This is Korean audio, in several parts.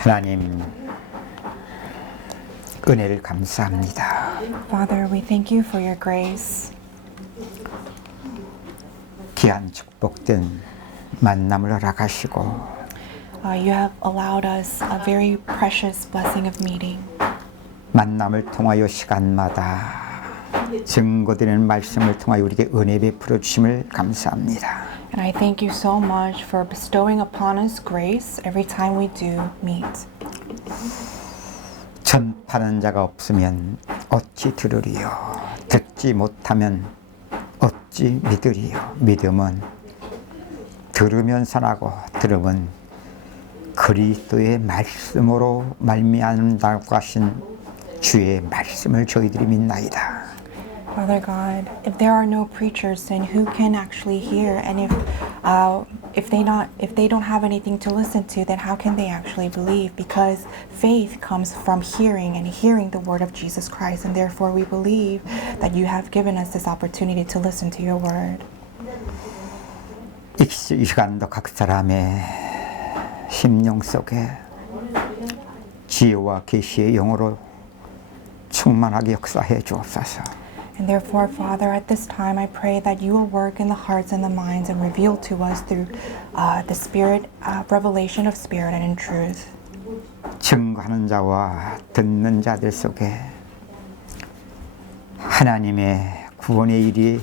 하나님, 은혜를 감사합니다. Father, we thank you for your grace. 귀한 축복된 만남을 허락하시고 You have allowed us a very precious blessing of meeting. 만남을 통하여 시간마다 증거되는 말씀을 통하여 우리에게 은혜 베풀어 주심을 감사합니다. And I thank you so much for bestowing upon us grace every time we do meet. 전파하는 자가 없으면 어찌 들으리요? 듣지 못하면 어찌 믿으리요? 믿음은 들으면서 나고 들음은 그리스도의 말씀으로 말미암는다고 하신 주의 말씀을 저희들이 믿나이다. Father God, if there are no preachers, then who can actually hear? And if they don't have anything to listen to, then how can they actually believe? Because faith comes from hearing and hearing the word of Jesus Christ, and therefore we believe that you have given us this opportunity to listen to your word. 이 시간도 각 사람의 심령 속에 지혜와 계시의 영으로 충만하게 역사해 주옵소서. And therefore, Father, at this time, I pray that you will work in the hearts and the minds and reveal to us through the Spirit, revelation of Spirit and in truth. 증거하는 자와 듣는 자들 속에 하나님의 구원의 일이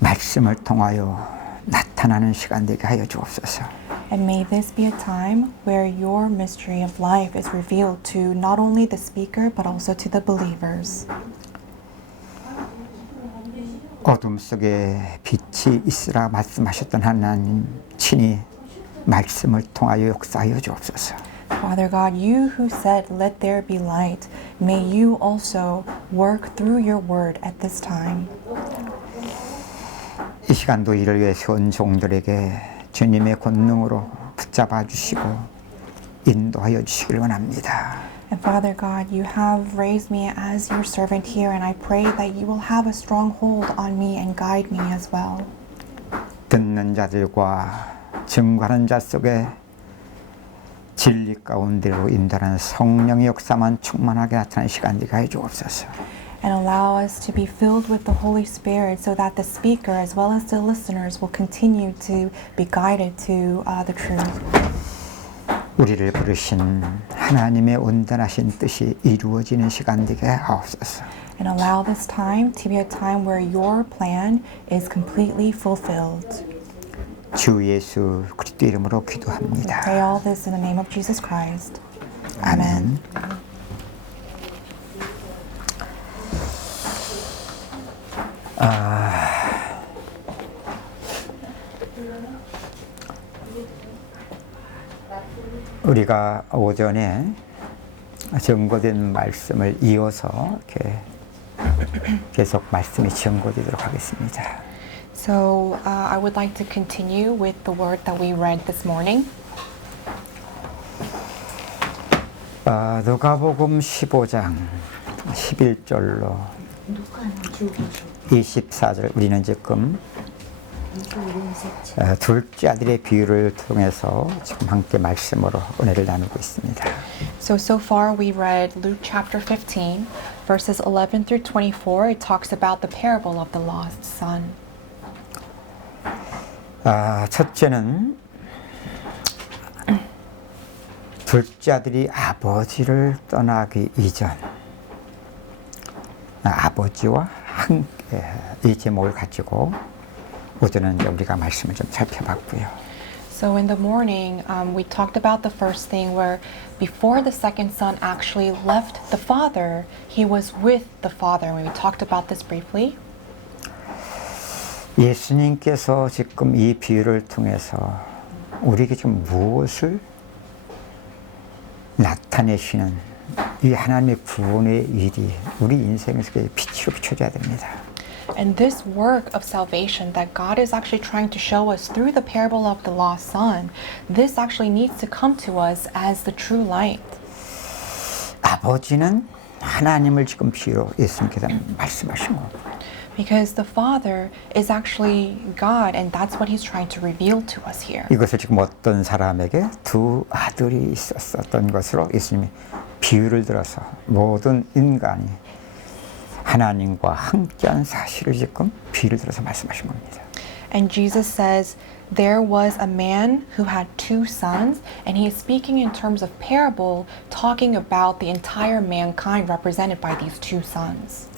말씀을 통하여 나타나는 시간 되게 하여 주옵소서. And may this be a time where your mystery of life is revealed to not only the speaker but also to the believers. 어둠 속에 빛이 있으라 말씀하셨던 하나님 친히 말씀을 통하여 역사하여 주옵소서. Father God, you who said, "Let there be light," may you also work through your word at this time. 이 시간도 이를 위해 세운 종들에게 주님의 권능으로 붙잡아 주시고 인도하여 주시길 원합니다. And Father God, you have raised me as your servant here, and I pray that you will have a strong hold on me and guide me as well. 듣는 자들과 증거하는 자 속에 진리 가운데로 인도하는 성령의 역사만 충만하게 나타나는 시간 되게 해 주옵소서. And allow us to be filled with the Holy Spirit so that the speaker as well as the listeners will continue to be guided to the truth. 우리를 부르신 하나님의 온전하신 뜻이 이루어지는 시간 되게 하옵소서. And allow this time to be a time where your plan is completely fulfilled. 주 예수 그리스도 이름으로 We 기도합니다. pray all this in the name of Jesus Christ. 아멘. 우리가 오전에 증거된 말씀을 이어서 이렇게 계속 말씀이 증거되도록 하겠습니다. So I would like to continue with the word that we read this morning. 누가복음 15장 11절로 24절 우리는 지금 둘째 아들의 비유를 통해서 지금 함께 말씀으로 은혜를 나누고 있습니다. So far we read Luke chapter 15, verses 11 through 24. It talks about the parable of the lost son. 첫째는 둘째 아들이 아버지를 떠나기 이전 아버지와 함께 이 제목을 가지고 오전은 이제 우리가 말씀을 좀 살펴봤고요. So in the morning, we talked about the first thing where before the second son actually left the father, he was with the father. We talked about this briefly. 예수님께서 지금 이 비유를 통해서 우리에게 지금 무엇을 나타내시는 이 하나님의 구원의 일이 우리 인생에서 빛으로 비춰져야 됩니다. And this work of salvation that God is actually trying to show us through the parable of the lost son, this actually needs to come to us as the true light. 아버지는 하나님을 지금 비유로 예수님께서 말씀하신 거고 Because the Father is actually God, and that's what He's trying to reveal to us here. 이것을 지금 어떤 사람에게 두 아들이 있었던 것으로 예수님이 비유를 들어서 모든 인간이 하나님과 함께한 사실을 지금 비유를 들어서 말씀하신 겁니다. And Jesus says, there was a man who had two sons, and he is speaking in terms of parable, talking about the entire mankind represented by these two sons.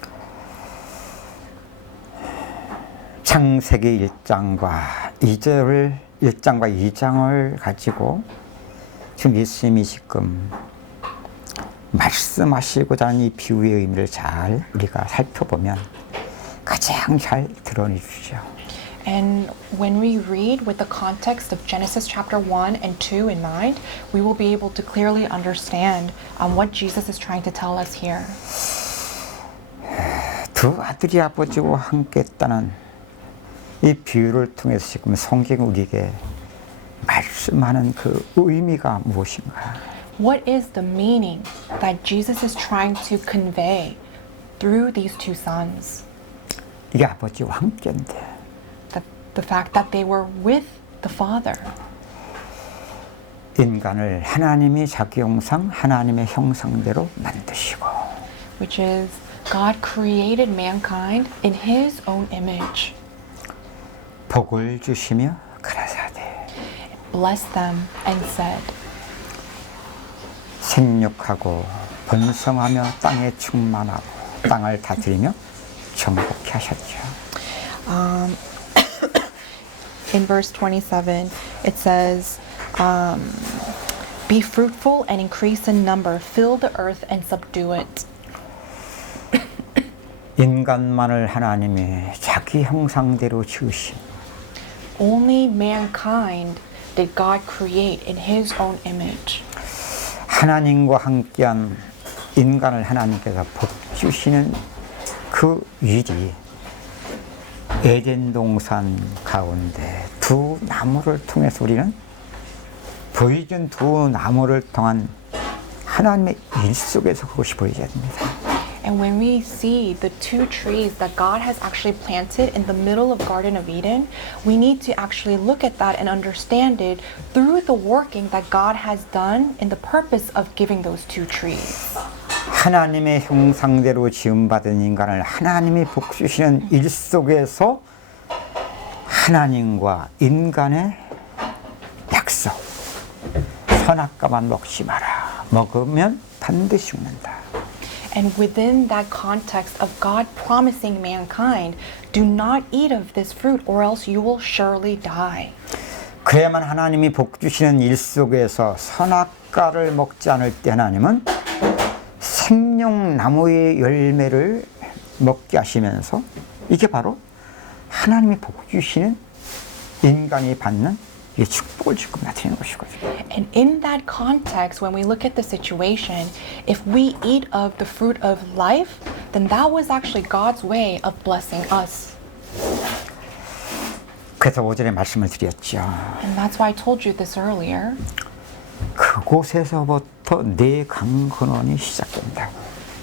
창세기 1장과 2장을 가지고 지금 예수님이 지금 말씀하시고자 하는 이 비유의 의미를 잘 우리가 살펴보면 가장 잘 드러내 주시죠. And when we read with the context of Genesis chapter 1 and 2 in mind, we will be able to clearly understand what Jesus is trying to tell us here. 두 아들이 아버지와 함께 했다는 이 비유를 통해서 지금 성경이 우리에게 말씀하는 그 의미가 무엇인가? What is the meaning that Jesus is trying to convey through these two sons? 이게 아버지와 함께인데 The fact that they were with the Father. 인간을 하나님이 자기 형상, 하나님의 형상대로 만드시고 Which is God created mankind in His own image. 복을 주시며 가라사대 Blessed them and said, 생육하고 번성하며 땅에 충만하고 땅을 다스리며 정복케 하셨죠. In verse 27, it says, be fruitful and increase in number, fill the earth and subdue it. 인간만을 하나님이 자기 형상대로 지으신 Only mankind did God create in His own image. 하나님과 함께한 인간을 하나님께서 복 주시는 그 일이 에덴 동산 가운데 두 나무를 통해서 우리는 보여준 두 나무를 통한 하나님의 일 속에서 그것이 보여야 됩니다. And when we see the two trees that God has actually planted in the middle of Garden of Eden, we need to actually look at that and understand it through the working that God has done in the purpose of giving those two trees. 하나님의 형상대로 지음받은 인간을 하나님이 복 주시는 일 속에서 하나님과 인간의 약속, 선악과만 먹지 마라. 먹으면 반드시 죽는다. And within that context of God promising mankind, do not eat of this fruit or else you will surely die. 그래야만 하나님이 복 주시는 일 속에서 선악과를 먹지 않을 때 하나님은 생명나무의 열매를 먹게 하시면서 이게 바로 하나님이 복 주시는 인간이 받는 이 축복을 지금 나타내는 것이거든요. And in that context, when we look at the situation, if we eat of the fruit of life, then that was actually God's way of blessing us. 그래서 오전에 말씀을 드렸죠. And that's why I told you this earlier. 그곳에서부터 네 강 근원이 시작된다.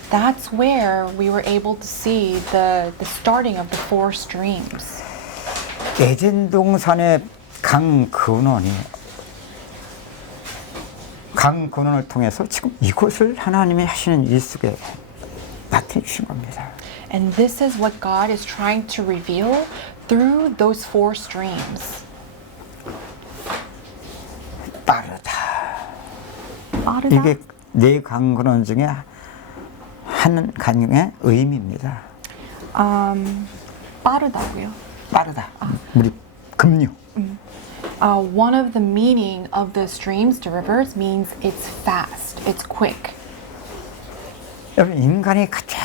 That's where we were able to see the starting of the four streams. 에덴 동산의 강 근원을 통해서 지금 이것을 하나님이 하시는 일 속에 나타내 주신 겁니다. And this is what God is trying to reveal through those four streams. 빠르다. 이게 네 강 근원 중에 한 강의 의미입니다. 빠르다고요? 빠르다. 우리 급류. One of the meaning of the streams, the rivers, means it's fast, it's quick. 여러분 인간이 가장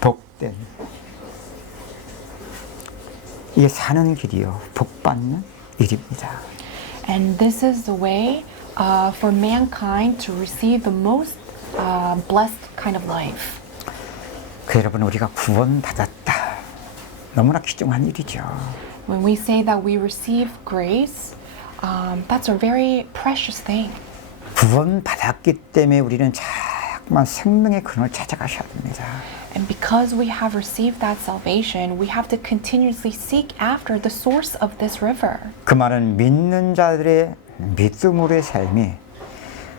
복된 이게 사는 길이요 복받는 일입니다. And this is the way for mankind to receive the most blessed kind of life. 그 여러분 우리가 구원받았다. 너무나 귀중한 일이죠. When we say that we receive grace, that's a very precious thing. 구원받았기 때문에 우리는 자꾸 자꾸만 생명의 근원을 찾아가셔야 됩니다. And because we have received that salvation, we have to continuously seek after the source of this river. 그 말은 믿는 자들의 믿음으로의 삶이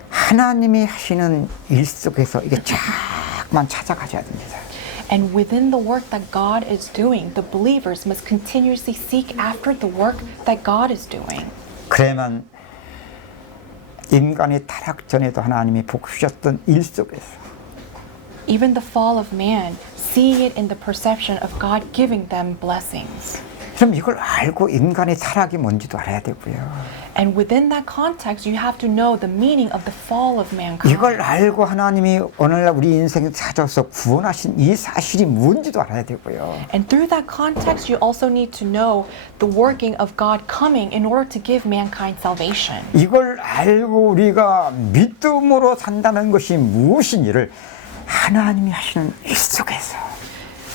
하나님이 하시는 일 속에서 이게 자꾸만 찾아가셔야 됩니다. And within the work that God is doing, the believers must continuously seek after the work that God is doing. 그래야만 인간의 타락 전에도 하나님이 복 주셨던 일 속에서 Even the fall of man, seeing it in the perception of God giving them blessings. 그럼 이걸 알고 인간의 타락이 뭔지도 알아야 되고요. And within that context, you have to know the meaning of the fall of mankind. 이걸 알고 하나님이 오늘날 우리 인생에 찾아서 구원하신 이 사실이 뭔지도 알아야 되고요. And through that context, you also need to know the working of God coming in order to give mankind salvation. 이걸 알고 우리가 믿음으로 산다는 것이 무엇인지를 하나님이 하시는 일 속에서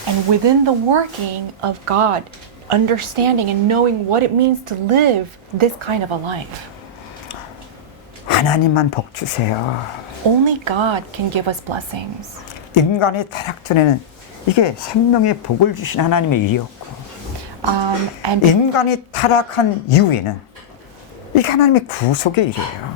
And within the working of God, understanding and knowing what it means to live this kind of a life. 하나님만 복 주세요. Only God can give us blessings. 인간의 타락 전에는 이게 생명의 복을 주신 하나님의 일이었고 And 인간이 타락한 이후에는 이게 하나님의 구속의 일이에요.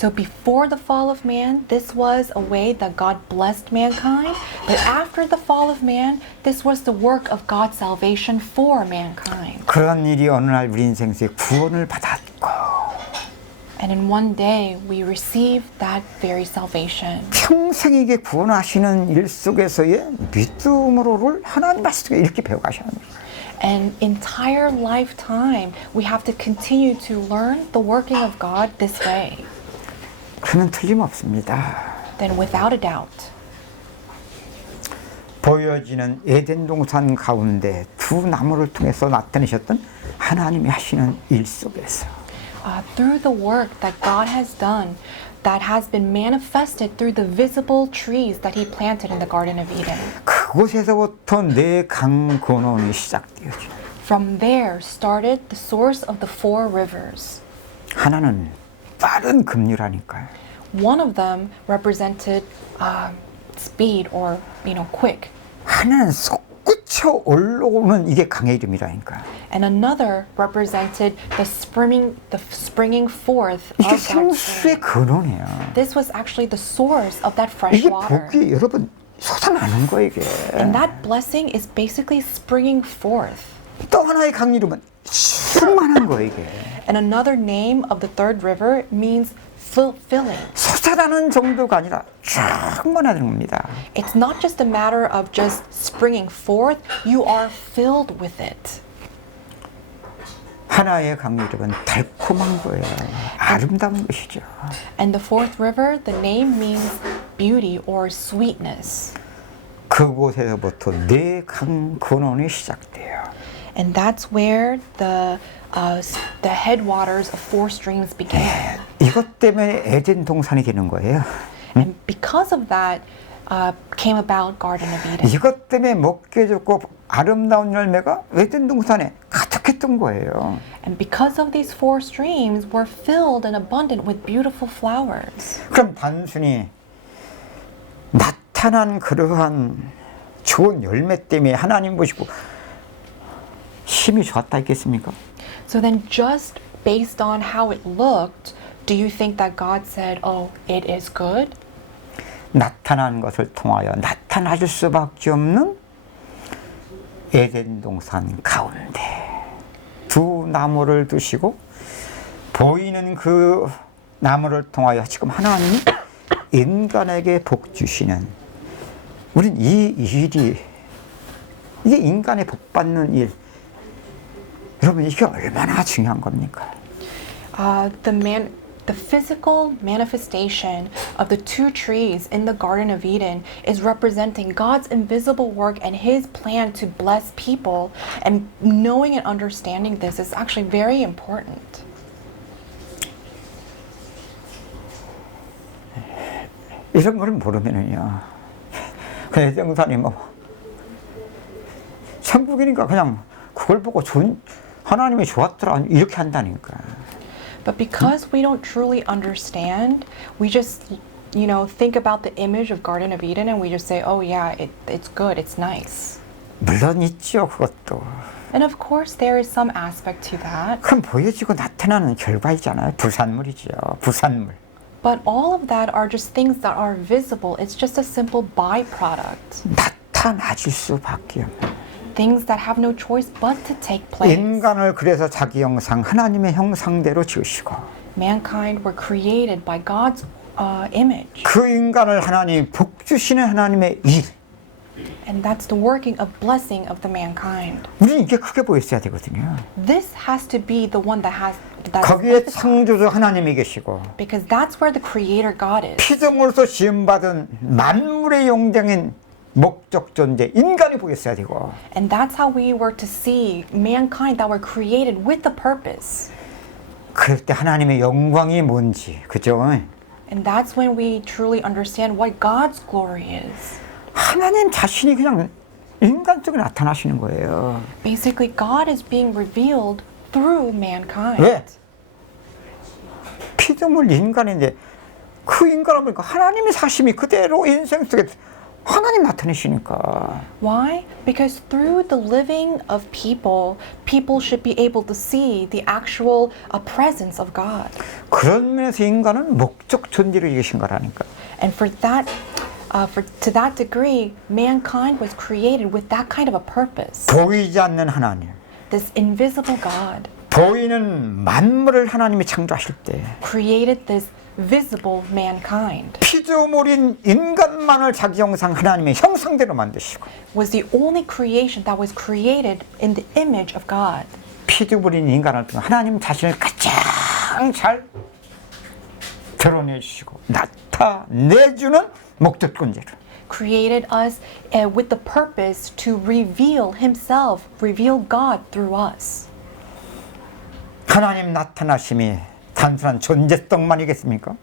so before the fall of man, this was a way that God blessed mankind. But after the fall of man, this was the work of God's salvation for mankind. 그런 일이 어느 날 우리 인생 속에 구원을 받았고 And in one day, we received that very salvation. 평생에게 구원하시는 일 속에서의 믿음으로를 하나님 말씀에 이렇게 배워가셔야 합니다. And entire lifetime, we have to continue to learn the working of God this way. 그러면 틀림없습니다. Then without a doubt, 보여지는 에덴 동산 가운데 두 나무를 통해서 나타내셨던 하나님이 하시는 일 속에서 through the work that God has done, that has been manifested through the visible trees that He planted in the Garden of Eden. 그곳에서부터 내 강 근원이 시작되어져. From there started the source of the four rivers. 하나는 빠른 급류라니까요. One of them represented speed or quick, 하나는 솟구쳐 올라오는 이게 강의 이름이라니까. and another represented the springing forth 이게 of that 생수의 stream. 근원이에요. This was actually the source of that fresh 이게 water. 복이 여러분 솟아나는 거예요 이게. And that blessing is basically springing forth. 또 하나의 강 이름은 충만한 거예요 이게. And another name of the third river means filling. 솟아나는 정도가 아니라 충만하는 겁니다. It's not just a matter of just springing forth, you are filled with it. 하나의 강 이름은 달콤한 거예요. 아름다운 것이죠. And the fourth river, the name means beauty or sweetness. 그곳에서부터 내 강 근원이 시작돼요. And that's where the headwaters of four streams began. 이것 때문에 에덴 동산이 되는 거예요. And because of that came about Garden of Eden. 이것 때문에 먹게 좋고 아름다운 열매가 에덴 동산에 가득했던 거예요. And because of these four streams were filled and abundant with beautiful flowers. 그럼 단순히 나타난 그러한 좋은 열매 때문에 하나님 보시고 힘이 좋았다 했겠습니까? So then just based on how it looked, do you think that God said, oh, it is good? 나타난 것을 통하여 나타날 수밖에 없는 에덴 동산 가운데 두 나무를 두시고 보이는 그 나무를 통하여 지금 하나님이 인간에게 복 주시는 우린 이 일이 이게 인간의 복 받는 일 여러분 이게 얼마나 중요한 겁니까? The physical manifestation of the two trees in the Garden of Eden is representing God's invisible work and His plan to bless people. And knowing and understanding this is actually very important. 이런 걸 모르면은요. 그냥 정산이 뭐 천국이니까 그냥 그걸 보고 하나님이 좋았더라 이렇게 한다니까. But because we don't truly understand, we just you know, think about the image of Garden of Eden and we just say, oh yeah, it's good, it's nice. 물론 있죠, 그것도. And of course there is some aspect to that. 그럼 보여지고 나타나는 결과이잖아요. 부산물이죠. 부산물. But all of that are just things that are visible. It's just a simple byproduct. 나타나질 수밖에 없는. Things that have no choice but to take place. 인간을 그래서 자기 형상, 하나님의 형상대로 지으시고 Mankind were created by God's image. 그 인간을 하나님 복 주시는 하나님의 일. And that's the working of blessing of the mankind. 우리는 이게 크게 보였어야 되거든요. This has to be the one that has that 거기에 창조주 하나님이 계시고 because that's where the creator God is. 피조물로서 지음받은 만물의 영장인 목적 존재 인간이 보였어야 되고 And that's how we were to see mankind that were created with the purpose. 그럴 때 하나님의 영광이 뭔지 그죠? And that's when we truly understand what God's glory is. 하나님 자신이 그냥 인간 속에 나타나시는 거예요. Basically, God is being revealed through mankind. 왜? 피조물 인간인데 그 인간을 보니까 하나님의 사심이 그대로 인생 속에 하나님 나타내시니까. Why? Because through the living of people, people should be able to see the actual presence of God. 그런 면에서 인간은 목적 존재로 계신 거라니까. And for that, to that degree, mankind was created with that kind of a purpose. 보이지 않는 하나님. This invisible God 보이는 만물을 하나님이 창조하실 때 created this visible mankind. 피조물인 인간만을 자기 형상 하나님의 형상대로 만드시고 Was the only creation that was created in the image of God. 피조물인 인간을 통해 하나님 자신을 가장 잘 드러내 주시고 나타내주는 목적 존재로 Created us with the purpose to reveal Himself, reveal God through us. 하나님 나타나심이 단순한 존재성만이겠습니까?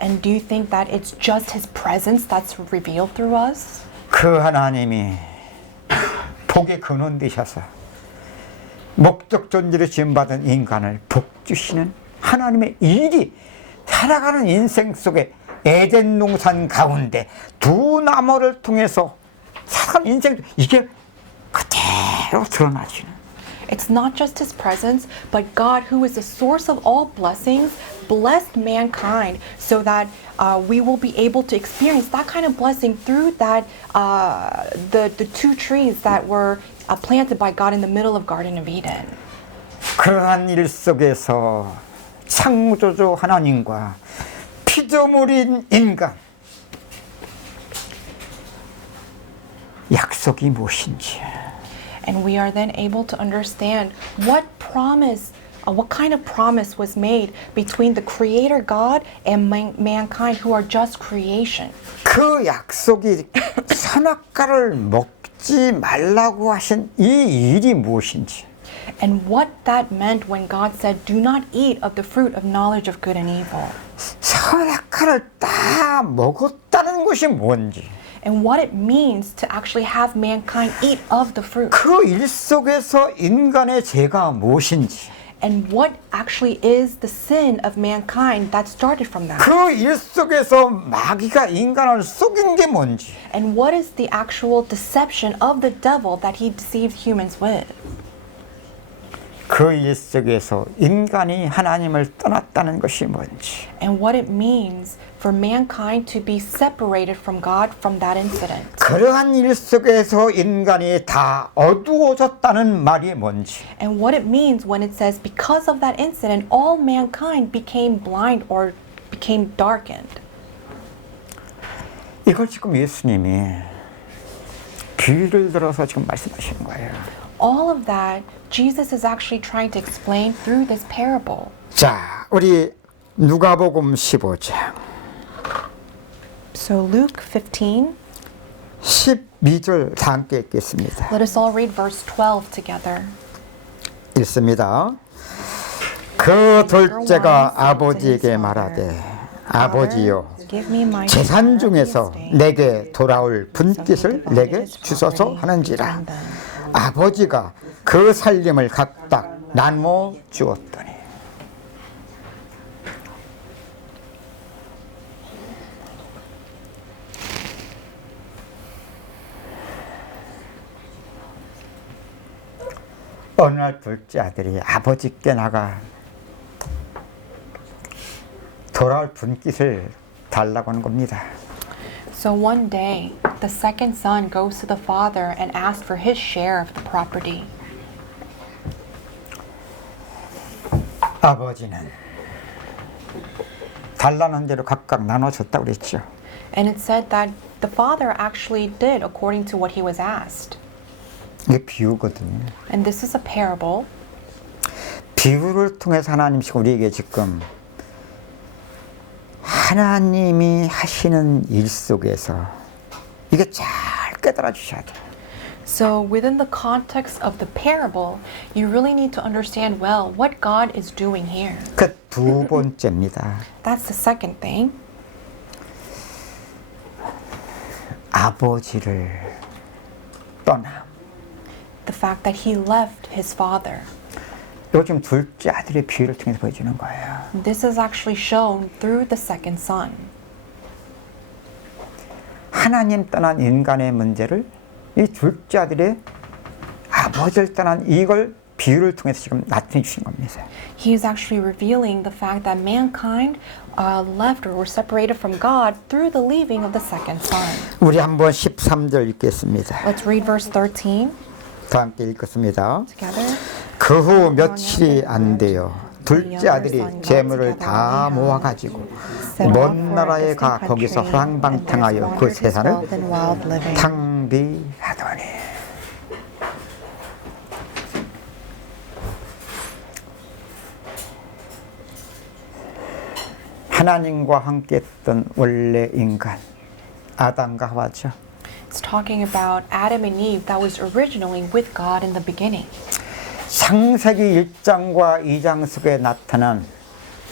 And do you think that it's just His presence that's revealed through us? 그 하나님이 복의 근원 되셔서 목적 존재로 지음받은 인간을 복 주시는 하나님의 일이 살아가는 인생 속에 에덴 동산 가운데 두 나무를 통해서 살아가는 인생 이게 그대로 드러나시는 It's not just His presence, but God, who is the source of all blessings, blessed mankind so that we will be able to experience that kind of blessing through that the two trees that were planted by God in the middle of Garden of Eden. 그러한 일 속에서 창조주 하나님과 피조물인 인간 약속이 무엇인지 And we are then able to understand what kind of promise was made between the Creator God and mankind who are just creation. 그 약속이 선악과를 먹지 말라고 하신 이 일이 무엇인지 And what that meant when God said, do not eat of the fruit of knowledge of good and evil. 선악과를 다 먹었다는 것이 뭔지 And what it means to actually have mankind eat of the fruit. 그 일 속에서 인간의 죄가 무엇인지 And what actually is the sin of mankind that started from that. 그 일 속에서 마귀가 인간을 속인 게 뭔지 And what is the actual deception of the devil that he deceived humans with. 그 일 속에서 인간이 하나님을 떠났다는 것이 뭔지 And what it means for mankind to be separated from God from that incident. 그러한 일 속에서 인간이 다 어두워졌다는 말이 뭔지 And what it means when it says because of that incident all mankind became blind or became darkened. 이걸 지금 예수님이 비유를 들어서 지금 말씀하시는 거예요. All of that Jesus is actually trying to explain through this parable. 자, 우리 누가복음 15장 So Luke 15, 12절 다 함께 읽겠습니다. let us all read verse 12 together. 읽습니다. 그 둘째가 아버지에게 말하되 아버지요 재산 중에서 내게 돌아올 분깃을 내게 주소서 하는지라 아버지가 그 살림을 각각 나누어 주었더니 어느 날 둘째 아들이 아버지께 나가 돌아올 분깃을 달라고 하는 겁니다. So one day, the second son goes to the father and asks for his share of the property. 아버지는 달라는 대로 각각 나눠줬다고 그랬죠. And it said that the father actually did according to what he was asked. 이게 비유거든요. And this is a parable. 비유를 통해서 하나님께서 우리에게 지금 하나님이 하시는 일 속에서 이게 잘 깨달아 주셔야 돼요. So within the context of the parable, you really need to understand well what God is doing here. 그 두 번째입니다. That's the second thing. 아버지를 떠나. The fact that he left his father. 요즘 둘째 아들의 비유를 통해서 보여주는 거예요. This is actually shown through the second son. 하나님 떠난 인간의 문제를 이 둘째 아들의 아버지를 떠난 이걸 비유를 통해서 지금 나타내 주신 겁니다. He is actually revealing the fact that mankind left or were separated from God through the leaving of the second son. 우리 한번 13절 읽겠습니다. Let's read verse 13 다 함께 읽겠습니다. together. 그 후 며칠이 안 돼요. 둘째 아들이 재물을 다 모아가지고 먼 나라에 가 거기서 허랑방탕하여 그 세상을 탕비하더니. 하나님과 함께했던 원래 인간 아담과 하와죠. It's talking about Adam and Eve that was originally with God in the beginning. 창세기 1장과 2장 속에 나타난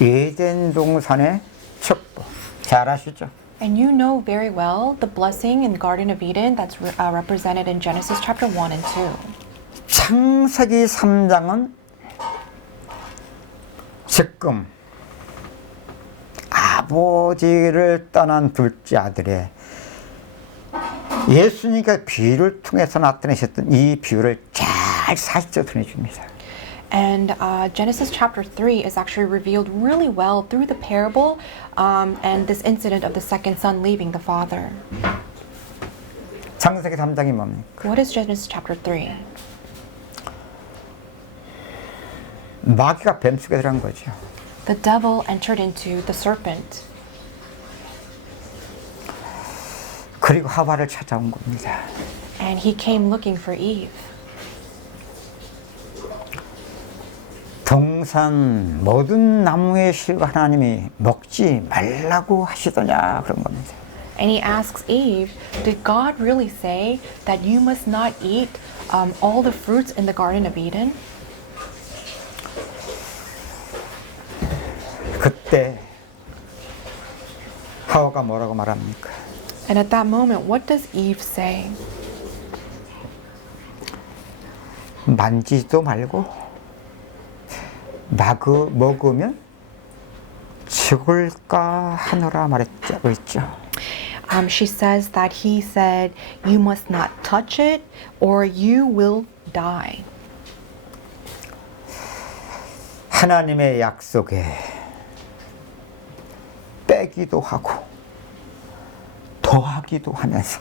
에덴 동산의 축복 잘 아시죠? And you know very well the blessing in the Garden of Eden that's represented in Genesis chapter 1 and 2. 창세기 3장은 지금 아버지를 떠난 둘째 아들의 예수님과 비유를 통해서 나타내셨던 이 비유를 잘 사실적으로 드러내줍니다. And Genesis chapter 3 is actually revealed really well through the parable and this incident of the second son leaving the father. 창세기 3장이 뭡니까? What is Genesis chapter 3? 마귀가 뱀 속에 들어간 거죠. The devil entered into the serpent. 그리고 하와를 찾아온 겁니다. And he came looking for Eve. 동산 모든 나무의 실과 하나님이 먹지 말라고 하시더냐 그런 겁니다. And he asks Eve, did God really say that you must not eat all the fruits in the Garden of Eden? 그때 하와가 뭐라고 말합니까? And at that moment, what does Eve say? 만지지도 말고 마구 먹으면 죽을까 하노라 말했다고 했죠. She says that he said, you must not touch it or you will die. 하나님의 약속에 빼기도 하고 더하기도 하면서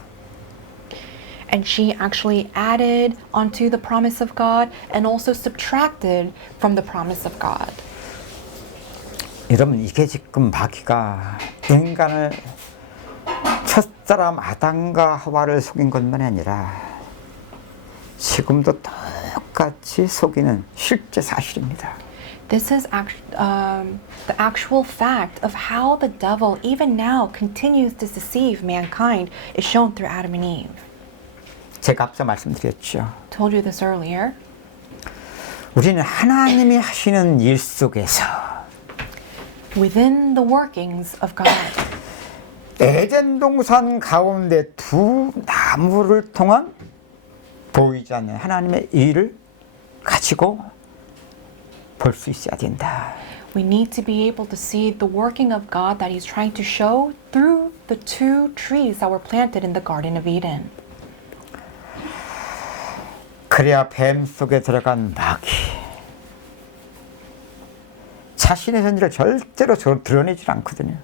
And she actually added onto the promise of God and also subtracted from the promise of God. 여러분 이게 지금 마귀가 인간을 첫사람 아담과 하와를 속인 것만 아니라 지금도 똑같이 속이는 실제 사실입니다. This is the actual fact of how the devil even now continues to deceive mankind is shown through Adam and Eve. 제가 앞서 말씀드렸죠. Told you this earlier. 우리는 하나님이 하시는 일 속에서 Within the workings of God. 에덴 동산 가운데 두 나무를 통한 보이지 않는 하나님의 일을 가지고 볼 수 있어야 된다. We need to be able to see the working of God that He's trying to show through the two trees that were planted in the Garden of Eden. 그래야 뱀 속에 들어간 마귀 자신의 존재를 절대로 드러내질 않거든요.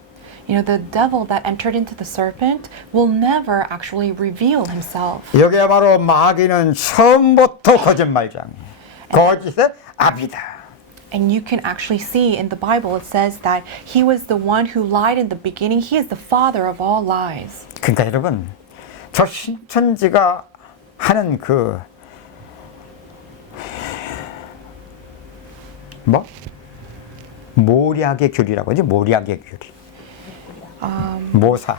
You know, the devil that entered into the serpent will never actually reveal himself. 여기에 바로 마귀는 처음부터 거짓말장이에요. 거짓의 아비다. And you can actually see in the Bible it says that he was the one who lied in the beginning. He is the father of all lies. 그러니까 여러분, 저 신천지가 하는 그 모략의 교리라고 하죠. 모략의 교리. 모사.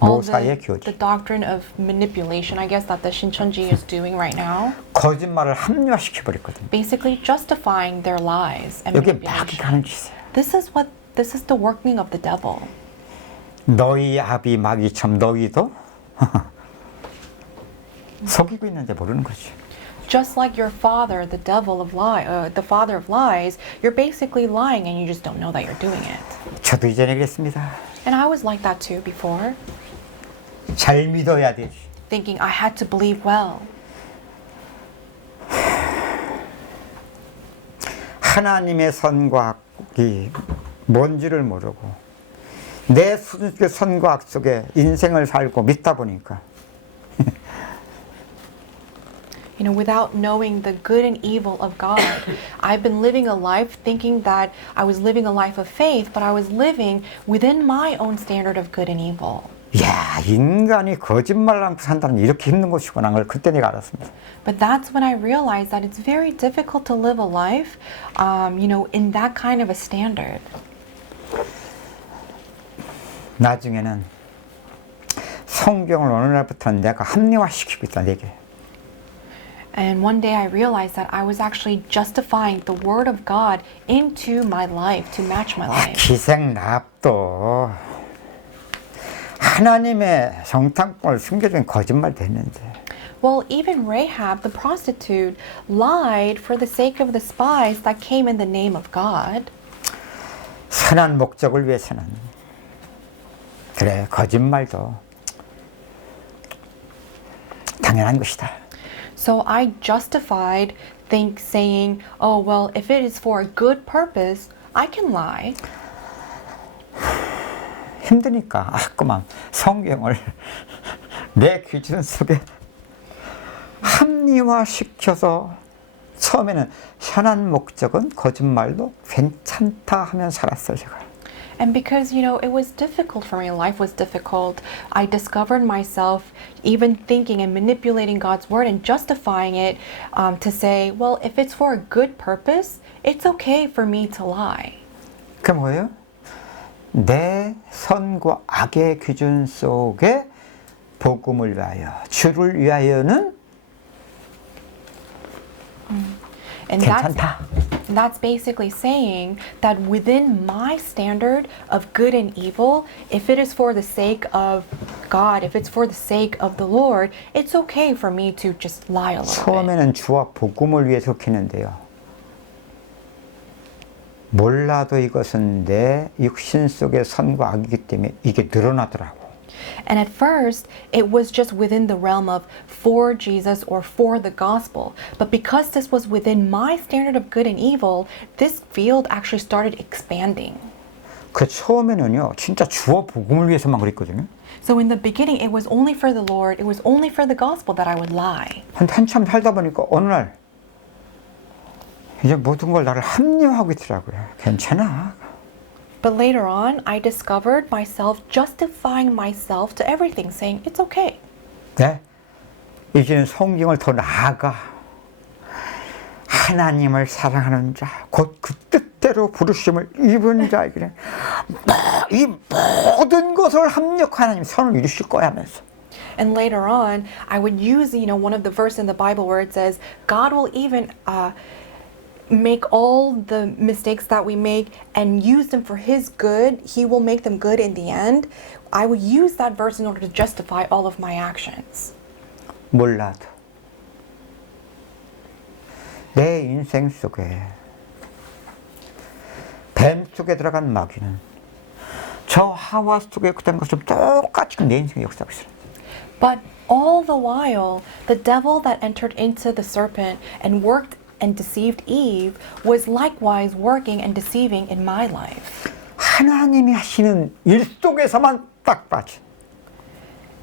All 모사의 교리. the doctrine of manipulation, I guess, that the Shincheonji is doing right now, 거짓말을 합리화시켜 버렸거든요. basically justifying their lies and 여기 manipulation. 마귀가 하는 짓이에요. This is the working of the devil. 너희 아비 마귀처럼 너희도 속이고 있는지 모르는 거죠. Just like your father, the father of lies, you're basically lying and you just don't know that you're doing it. 저도 이전에 그랬습니다. And I was like that too before, 잘 믿어야 되지. thinking I had to believe well. 하나님의 선과 악이 뭔지를 모르고 내 선과 악 속에 인생을 살고 믿다 보니까 You know, without knowing the good and evil of God, I've been living a life thinking that I was living a life of faith, but I was living within my own standard of good and evil. 야, 인간이 거짓말 않고 산다는 게 이렇게 힘든 것이구나 하는 걸 그때 내가 알았습니다. But that's when I realized that it's very difficult to live a life, in that kind of a standard. 나중에는 성경을 어느 날부터는 내가 합리화시키고 있다, 내게. And one day I realized that I was actually justifying the word of God into my life to match my life. 기생납도 하나님의 정탐꾼을 숨겨준 거짓말도 했는데 Well, even Rahab, the prostitute, lied for the sake of the spies that came in the name of God. 선한 목적을 위해서는 그래, 거짓말도 당연한 것이다. So I justified saying, oh, well, if it is for a good purpose, I can lie. 힘드니까 그만 성경을 내 기준 속에 합리화시켜서 처음에는 선한 목적은 거짓말도 괜찮다 하면 살았어요, 제가. And because, it was difficult for me, life was difficult, I discovered myself even thinking and manipulating God's word and justifying it to say, well, if it's for a good purpose, it's okay for me to lie. 그게 뭐예요? 내 선과 악의 기준 속에 복음을 위하여, 주를 위하여는 And 괜찮다. that's basically saying that within my standard of good and evil, if it is for the sake of God, if it's for the sake of the Lord, it's okay for me to just lie a little bit. 처음에는 주와 복음을 위해서 했는데요. 몰라도 이것은 내 육신 속의 선과 악이기 때문에 이게 늘어나더라고. And at first, it was just within the realm of for Jesus or for the gospel. But because this was within my standard of good and evil, this field actually started expanding. 그 처음에는요, 진짜 주와 복음을 위해서만 그랬거든요. So in the beginning, it was only for the Lord, it was only for the gospel that I would lie. 한참 살다 보니까 어느 날 이제 모든 걸 나를 합리화하고 있더라고요. 괜찮아. But later on, I discovered myself justifying myself to everything, saying, it's okay. 네? 이제는 성경을 더 나아가 하나님을 사랑하는 자, 곧 그 뜻대로 부르심을 입은 자에게 이 모든 것을 합력하는 하나님 선을 이루실 거야 하면서. And later on, I would use, one of the verses in the Bible where it says, God will even make all the mistakes that we make and use them for His good. He will make them good in the end. I would use that verse in order to justify all of my actions. 몰라도 내 인생 속에 뱀 속에 들어간 마귀는 저 하와 속에 그런 것처럼 똑같이 내 인생에 역사하고 있어요. But all the while, the devil that entered into the serpent and worked and deceived Eve was likewise working and deceiving in my life. 하나님이 하시는 일 속에서만 딱 빠져.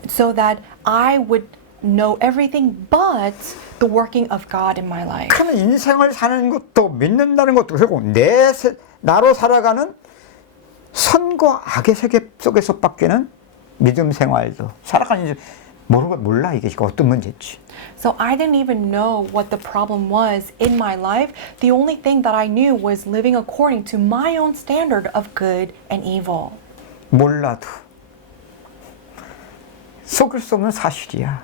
So that I would know everything but the working of God in my life. 그러면 인생을 사는 것도 믿는다는 것도 그리고 나로 살아가는 선과 악의 세계 속에서밖에는 믿음 생활도 살아가는 인생 몰라 이게 어떤 문제인지. So I didn't even know what the problem was in my life. The only thing that I knew was living according to my own standard of good and evil. 몰라도 속을 수 없는 사실이야.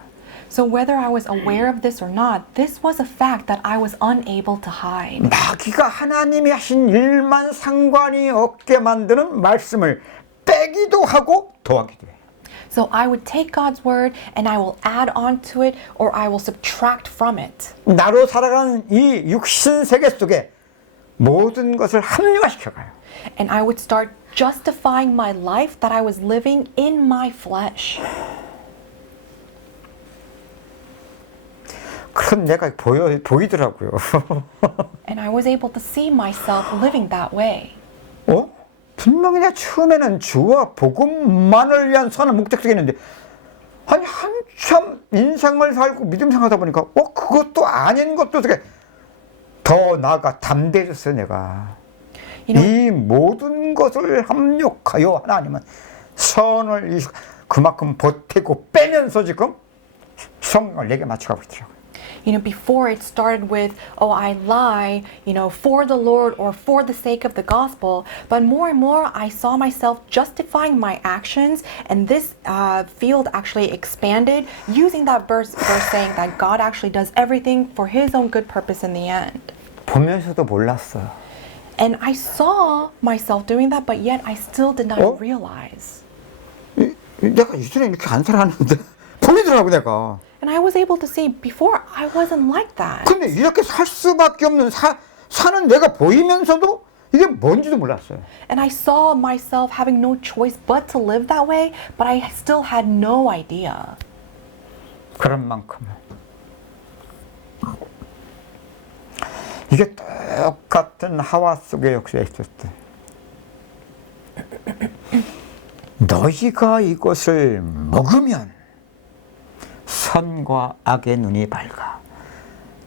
So whether I was aware of this or not, this was a fact that I was unable to hide. 마귀가 하나님이 하신 일만 상관이 없게 만드는 말씀을 빼기도 하고 더하기도 해. So I would take God's word and I will add on to it or I will subtract from it. 나로 살아가는 이 육신 세계 속에 모든 것을 합리화시켜가요. And I would start justifying my life that I was living in my flesh. 그런 내가 보이더라고요. And I was able to see myself living that way. 분명히 내가 처음에는 주와 복음만을 위한 선한 목적이 있는데 아니 한참 인생을 살고 믿음 생활하다 보니까 그것도 아닌 것도 어떻게 더 나아가 담대해졌어요 내가. 이 모든 것을 합력하여 하나님은 선을 그만큼 보태고 빼면서 지금 성경을 내게 맞춰가고 있더라고요. Before it started with, I lie, for the Lord or for the sake of the gospel. But more and more, I saw myself justifying my actions, and this field actually expanded using that verse saying that God actually does everything for His own good purpose in the end. 보면서도 몰랐어요. And I saw myself doing that, but yet I still did not realize. 내가 이전에 이렇게 안 살았는데 보이더라고 내가. And I was able to see before I wasn't like that. 근데 이렇게 살 수밖에 없는 사는 내가 보이면서도 이게 뭔지도 몰랐어요. And I saw myself having no choice but to live that way, but I still had no idea. 그런 만큼 이게 똑같은 하와 속의 역사에 있었대. 너희가 이것을 먹으면 선과 악의 눈이 밝아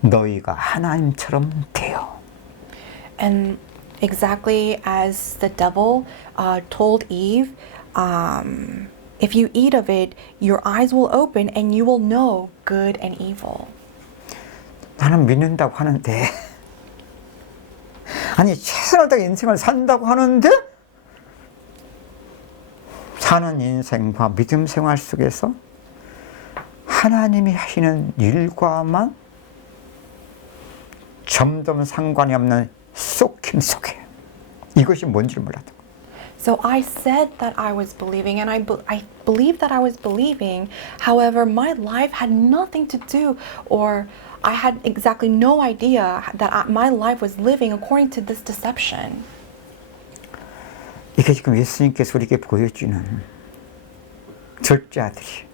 너희가 하나님처럼 되어. And exactly as the devil told Eve, if you eat of it, your eyes will open and you will know good and evil. 나는 믿는다고 하는데 아니 최선을 다해 인생을 산다고 하는데 사는 인생과 믿음 생활 속에서 하나님이 하시는 일과만 점점 상관이 없는 쏙힘 속에 이것이 뭔지를 몰랐던 거예요. So I said that I was believing, and I believed that I was believing. However, my life had nothing to do, or I had exactly no idea that my life was living according to this deception. 이게 지금 예수님께서 우리에게 보여주는 절제 아들이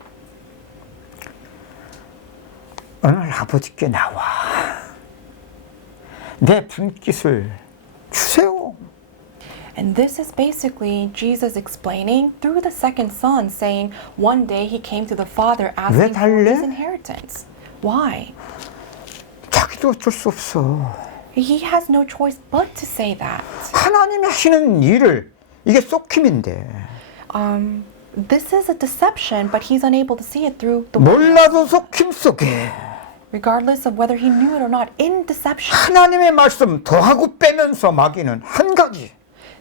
오늘 아버지께 나와 내 분깃을 주세요. And this is basically Jesus explaining through the second son, saying one day he came to the father asking for his inheritance. Why? 자기도 어쩔 수 없어. He has no choice but to say that. 하나님이 하시는 일을 이게 쏙힘인데. This is a deception, but he's unable to see it through the 몰라도 쏙힘 속에. Regardless of whether he knew it or not, in deception. 하나님의 말씀 더하고 빼면서 마귀는 한 가지.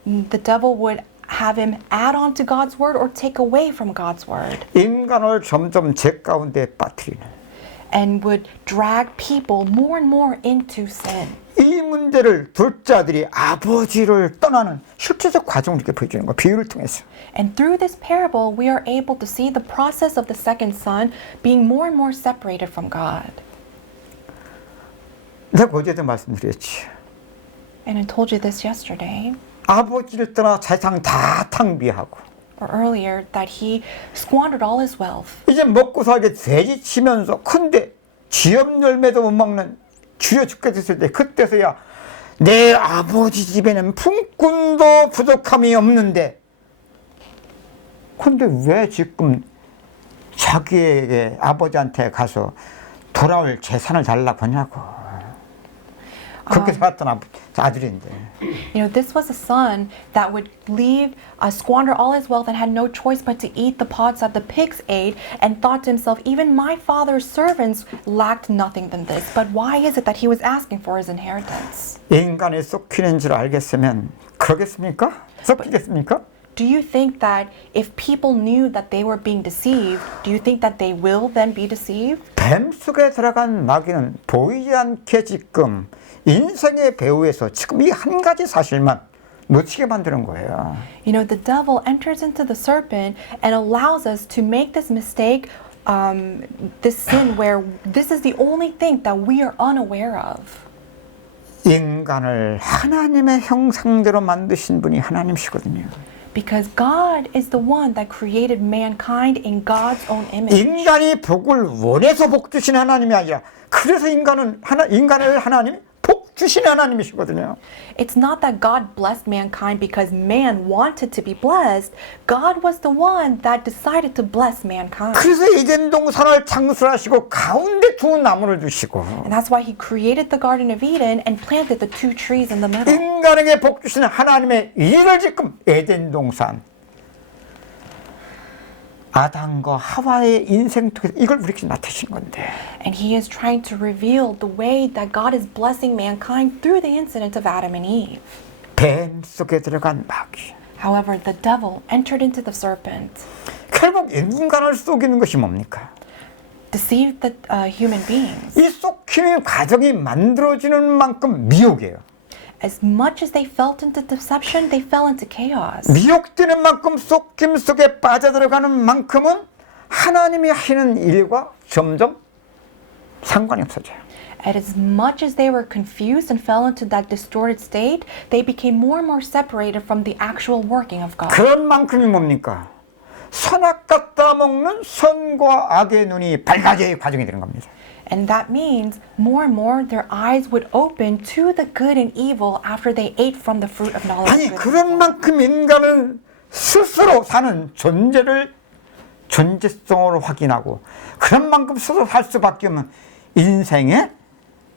The devil would have him add on to God's word or take away from God's word. 인간을 점점 죄 가운데 빠뜨리는. And would drag people more and more into sin. 이 문제를 둘째 아들이 아버지를 떠나는 실제적 과정을 이렇게 보여주는 거야. 비유를 통해서. And through this parable, we are able to see the process of the second son being more and more separated from God. 내가 어제도 말씀드렸지. And I told you this yesterday. 아버지를 떠나 재산 다 탕비하고 or earlier that he squandered all his wealth. 이제 먹고 살게 돼지 치면서 근데 지엽 열매도 못 먹는 주여 죽게 됐을 때 그때서야 내 아버지 집에는 품꾼도 부족함이 없는데 근데 왜 지금 자기에게 아버지한테 가서 돌아올 재산을 달라고 하냐고. 그렇게 살았던 아들인데. You know, this was a son that would leave, squander all his wealth and had no choice but to eat the pods that the pigs ate and thought to himself, even my father's servants lacked nothing than this. But why is it that he was asking for his inheritance? 인간에 쏙히는 줄 알겠으면 그러겠습니까? 쏙히겠습니까? Do you think that if people knew that they were being deceived, do you think that they will then be deceived? 뱀 속에 들어간 마귀는 보이지 않게 지금 인생의 배후에서 지금 이 한 가지 사실만 놓치게 만드는 거예요. You know, the devil enters into the serpent and allows us to make this mistake, this sin where this is the only thing that we are unaware of. 인간을 하나님의 형상대로 만드신 분이 하나님이시거든요. Because God is the one that created mankind in God's own image. 인간이 복을 원해서 복 주신 하나님이 아니라 그래서 인간을 하나님이 복 주신 하나님이시거든요. It's not that God blessed mankind because man wanted to be blessed. God was the one that decided to bless mankind. 그래서 에덴 동산을 창설하시고 가운데 두 나무를 두시고 And that's why he created the Garden of Eden and planted the two trees in the middle. 인간에게 복 주시는 하나님의 일을 지금 에덴 동산 아담과 하와의 인생 통해서 이걸 우리에게 나타내신 건데 And he is trying to reveal the way that God is blessing mankind through the incident of Adam and Eve. 뱀 속에 들어간 마귀 However, the devil entered into the serpent, 결국 인간을 속이는 것이 뭡니까? deceived the human beings. 이 속임의 과정이 만들어지는 만큼 미혹이에요. As much as they felt into deception, they fell into chaos. 미혹되는 만큼 속임 속에 빠져들어가는 만큼은 하나님이 하시는 일과 점점 상관이 없어져요. And as much as they were confused and fell into that distorted state, they became more and more separated from the actual working of God. 그런 만큼이 뭡니까? 선악 갖다 먹는 선과 악의 눈이 밝아져의 과정이 되는 겁니다. And that means more and more their eyes would open to the good and evil after they ate from the fruit of knowledge. 아니 그런 만큼 인간은 스스로 사는 존재성을 확인하고 그런 만큼 스스로 살 수밖에 없는 인생에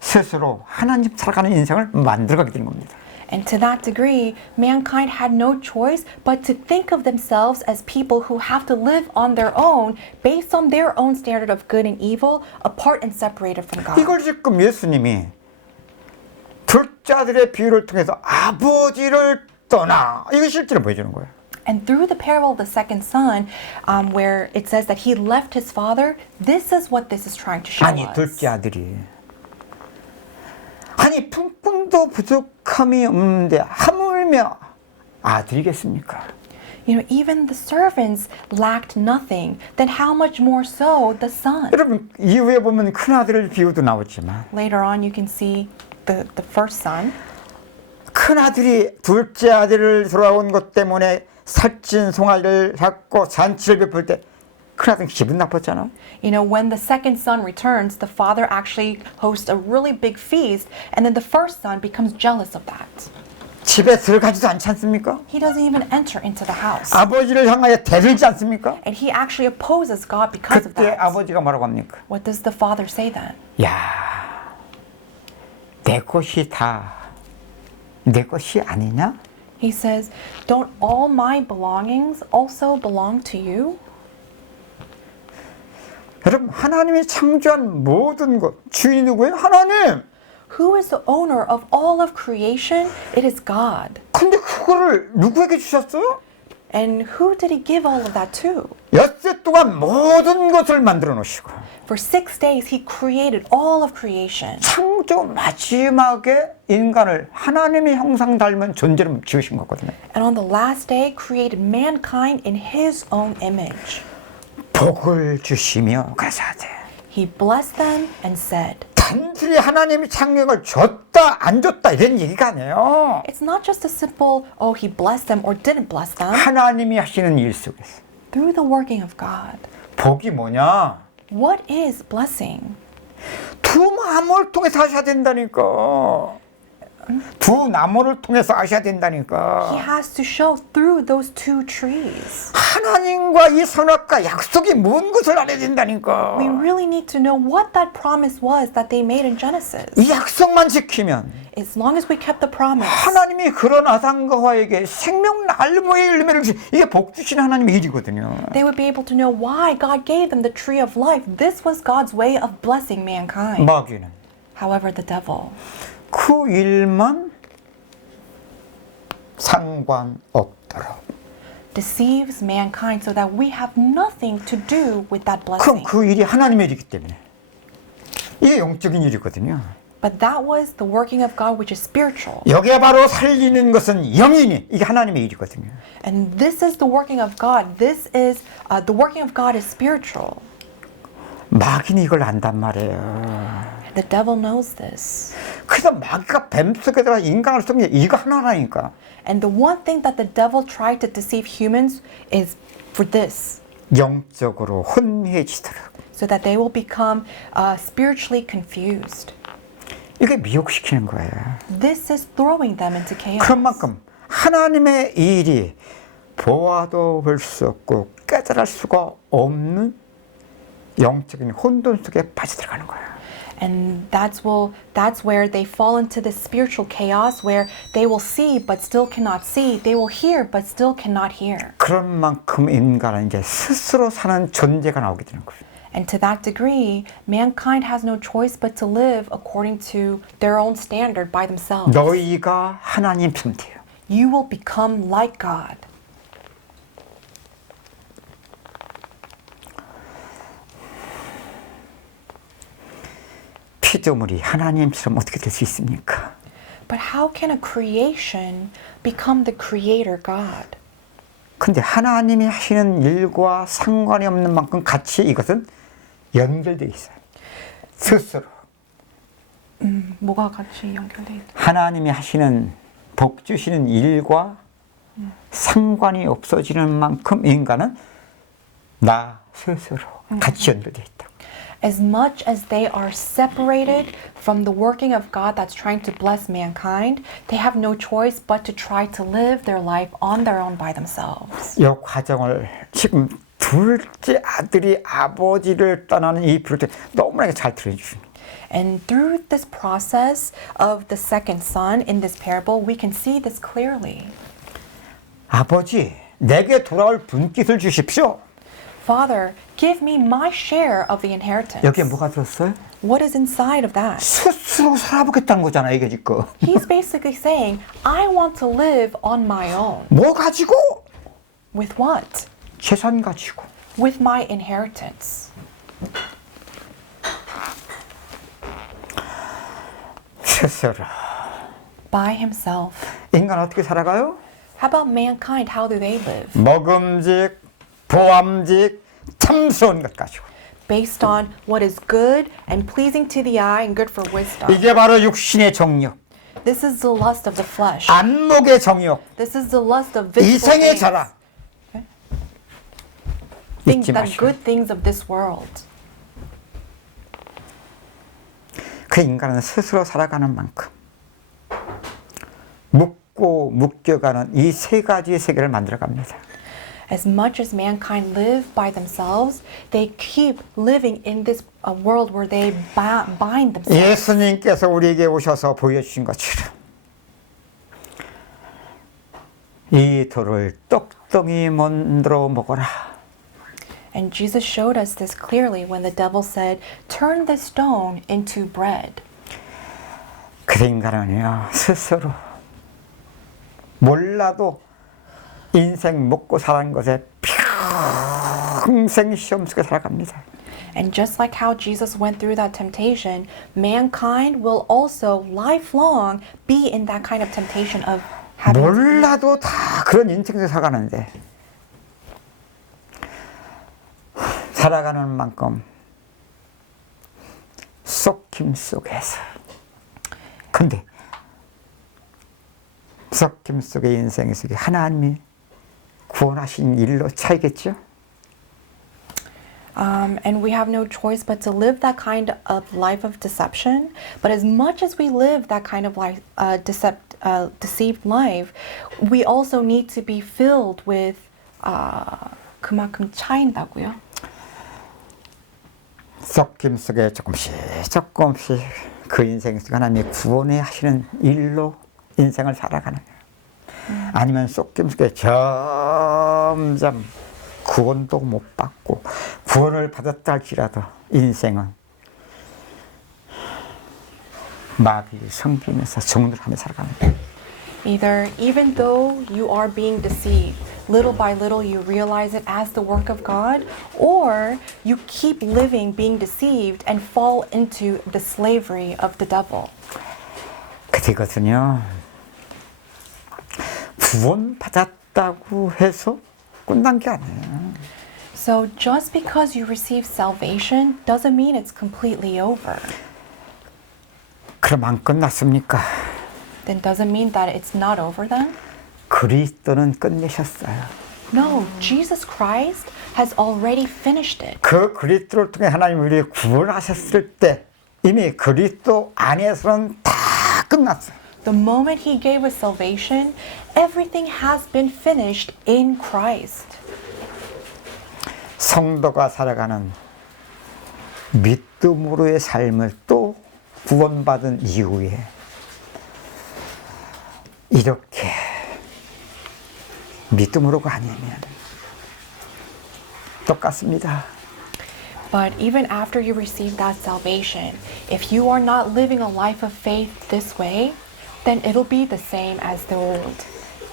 스스로 하나님 살아가는 인생을 만들어가게 되는 겁니다. And to that degree, mankind had no choice but to think of themselves as people who have to live on their own based on their own standard of good and evil, apart and separated from God. 이걸 지금 예수님이 둘째 아들의 비유를 통해서 아버지를 떠나 이거 실제로 보여주는 거예요. And through the parable of the second son, where it says that he left his father, this is what this is trying to show 아니 us. 둘째 아들이 아니 품꾼도 부족함이 없는데 하물며 아들이겠습니까? You know, even the servants lacked nothing. Then how much more so the son? 여러분 이후에 보면 큰 아들의 비유도 나오지만 Later on, you can see the first son. 큰 아들이 둘째 아들을 돌아온 것 때문에 살찐 송아지를 잡고 잔치를 베풀 때 큰 아들은 기분 나빴잖아. You know, when the second son returns, the father actually hosts a really big feast, and then the first son becomes jealous of that. 집에 들어가지도 않지 않습니까? He doesn't even enter into the house. 아버지를 향하여 대들지 않습니까? And he actually opposes God because of 그때 that. 아버지가 뭐라고 합니까? What does the father say then? 야, 내 것이 다 내 것이 아니냐? He says, don't all my belongings also belong to you? 여러분 하나님이 창조한 모든 것 주인이 누구예요? 하나님. Who is the owner of all of creation? It is God. 근데 그거를 누구에게 주셨어요? And who did he give all of that to? 엿새 동안 모든 것을 만들어 놓으시고 For 6 days, he created all of creation. 창조 마지막에 인간을 하나님의 형상 닮은 존재로 지으신 거거든요. And on the last day, created mankind in his own image. 복을 주시며 가사대 He blessed them and said, 단순히 하나님이 창조를 줬다 줬다 안 줬다 이런 얘기가 아니에요. It's not just a simple, oh, he blessed them or didn't bless them. 하나님이 하시는 일 속에서 Through the working of God. 복이 뭐냐? What is blessing? 두 나무를 통해서 하셔야 된다니까. 두 나무를 통해서 하셔야 He 된다니까. has to show through those two trees. 하나님과 이 선악과 약속이 뭔 것을 알아야 된다니까. We really need to know what that promise was that they made in Genesis. 이 약속만 지키면 As long as we kept the promise, 하나님이 그런 아담과 하와에게 생명 나무의 열매를 이게 복 주신 하나님의 일이거든요. they would be able to know why God gave them the tree of life. This was God's way of blessing mankind. 마귀는 However, the devil, 그 일만 상관없도록. deceives mankind so that we have nothing to do with that 그럼 blessing. 그 일이 하나님의 일이기 때문에 이게 영적인 일이거든요. But that was the working of God, which is spiritual. 여기에 바로 살리는 것은 영이니 이게 하나님의 일이거든요. And this is the working of God. This is the working of God is spiritual. 마귀는 이걸 안단 말이에요. The devil knows this. 그래서 마귀가 뱀 속에 들어가 인간을 속는 게 이거 하나라니까. And the one thing that the devil tried to deceive humans is for this, 영적으로 혼미해지도록. so that they will become spiritually confused. 이게 미혹시키는 거예요. This is throwing them into chaos. 그런 만큼 하나님의 일이 보아도 볼 수 없고 깨달을 수가 없는 영적인 혼돈 속에 빠져들어가는 거예요. And that's where they fall into this spiritual chaos where they will see but still cannot see. They will hear but still cannot hear. 그런 만큼 인간은 이제 스스로 사는 존재가 나오게 되는 거예요. And to that degree, mankind has no choice but to live according to their own standard by themselves. 너희가 하나님 편태예요. You will become like God. 피조물이 하나님처럼 어떻게 될 수 있습니까? But how can a creation become the creator God? 근데 하나님이 하시는 일과 상관이 없는 만큼 같이 이것은 연결되어 있어요. 스스로. 뭐가 같이 연결돼 있다? 하나님이 하시는 복 주시는 일과 상관이 없어지는 만큼 인간은 나 스스로 같이 연결되어 있다. As much as they are separated from the working of God that's trying to bless mankind, they have no choice but to try to live their life on their own by themselves. 이 과정을 지금 둘째 아들이 아버지를 떠나는 이 비를 너무나 잘 들어주십니다. And through this process of the second son in this parable, we can see this clearly. 아버지, 내게 돌아올 분깃을 주십시오. Father, give me my share of the inheritance. 여기에 뭐가 들었어요? What is inside of that? 스스로 살아보겠다는 거잖아, 이게 지금. He's basically saying, I want to live on my own. 뭐 가지고? With what? 재산 가지고. With my inheritance. 스스로. By himself. 인간 어떻게 살아가요? How about mankind? How do they live? 먹음직, 보암직, 탐스러운 것 가지고. Based on what is good and pleasing to the eye and good for wisdom. 이게 바로 육신의 정욕, This is the lust of the flesh. 안목의 정욕, This is the lust of visible 이생의 things. 자랑. Things 잊지 that 마시고. good things of this world. 그 인간은 스스로 살아가는 만큼 묶고 묶여가는 이 세 가지의 세계를 만들어갑니다. As much as mankind live by themselves, they keep living in this world where they bind themselves. 예수님께서 우리에게 오셔서 보여주신 것처럼 이 돌을 떡덩이 만들어 먹어라. And Jesus showed us this clearly when the devil said, turn this stone into bread. 그 인간은요 스스로 몰라도 인생 먹고 사는 것에 평생 시험 속에 살아갑니다. And just like how Jesus went through that temptation, mankind will also lifelong be in that kind of temptation of having to eat. 몰라도 다 그런 인생에서 살아가는데 살아가는 만큼 쏙김 속에서 근데 섞임 속의 인생 속에 하나님이 구원하신 일로 차이겠죠? And we have no choice but to live that kind of life of deception. But as much as we live that kind of life, deceived life, we also need to be filled with 그만큼 차인다고요? 섞임 속에 조금씩 그 인생 속에 하나님이 구원해 하시는 일로 인생을 살아가는 거예요. 아니면 섞임 속에 점점 구원도 못 받고 구원을 받았다 할지라도 인생은 마귀 섬기면서 정들하며 살아가는 거예요. Either, even though you are being deceived, little by little you realize it as the work of God, or you keep living being deceived and fall into the slavery of the devil. 그것은요, 구원 받았다고 해서 끝난 게 아니에요. So just because you receive salvation doesn't mean it's completely over. 그럼 안 끝났습니까? Then doesn't mean that it's not over then? 그리스도는 끝내셨어요. No, Jesus Christ has already finished it. 그 그리스도를 통해 하나님 우리를 구원하셨을 때 이미 그리스도 안에서는 다 끝났어요. The moment he gave us salvation, everything has been finished in Christ. 성도가 살아가는 믿음으로의 삶을 또 구원받은 이후에 이렇게 믿음으로가 아니면 똑같습니다. But even after you receive that salvation, if you are not living a life of faith this way, then it'll be the same as the old.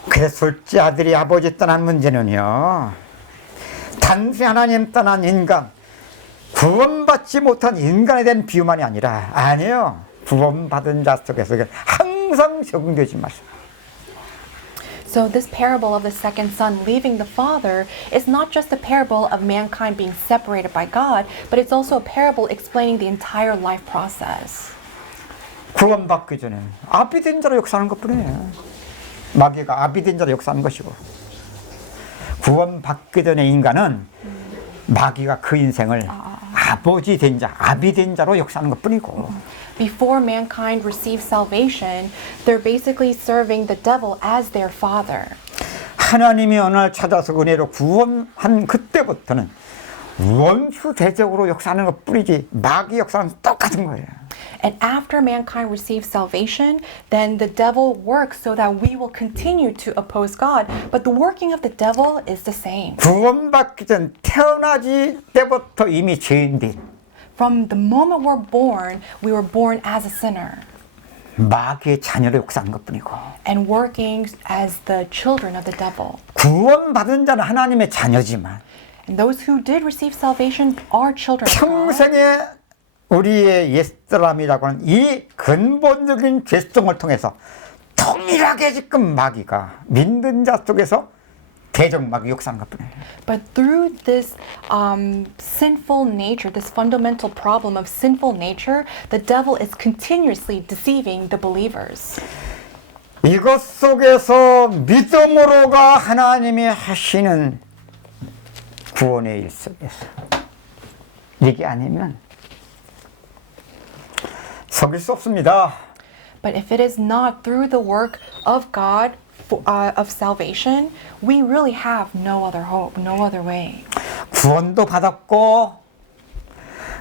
그래서 둘째 아들이 아버지 떠난 문제는요, 단순히 하나님 떠난 인간, 구원받지 못한 인간에 대한 비유만이 아니라, 아니에요. 구원받은 자 속에서 항상 적용되지 마세요. So this parable of the second son leaving the father is not just a parable of mankind being separated by God, but it's also a parable explaining the entire life process. 구원받기 전에 아비 된 자로 역사하는 것뿐이에요. 마귀가 아비 된 자로 역사하는 것이고, 구원받기 전에 인간은 마귀가 그 인생을 아버지 된 자, 아비 된 자로 역사하는 것뿐이고, Before mankind receives salvation, they're basically serving the devil as their father. 하나님이 어느 날 찾아서 은혜로 구원한 그때부터는 원수 대적으로 역사하는 것뿐이지 마귀 역사는 똑같은 거예요. And after mankind receives salvation, then the devil works so that we will continue to oppose God. But the working of the devil is the same. 구원받기 전 태어나지 때부터 이미 죄인된 From the moment we're born, we were born as a sinner 마귀의 자녀로 역사하는 것뿐이고, and working as the children of the devil. 구원받은 자는 하나님의 자녀지만 And those who did receive salvation are children of God. 평생의 우리의 옛사람이라고 하는 이 근본적인 죄성을 통해서 동일하게 지금 마귀가 믿는 자 속에서 대적 마귀 역사하는 것뿐이에요. But through this sinful nature, this fundamental problem of sinful nature, the devil is continuously deceiving the believers. 이것 속에서 믿음으로가 하나님이 하시는 구원의 일 속에서 이게 아니면 속일 수 없습니다. But if it is not through the work of God, of salvation, we really have no other hope, no other way. 구원도 받았고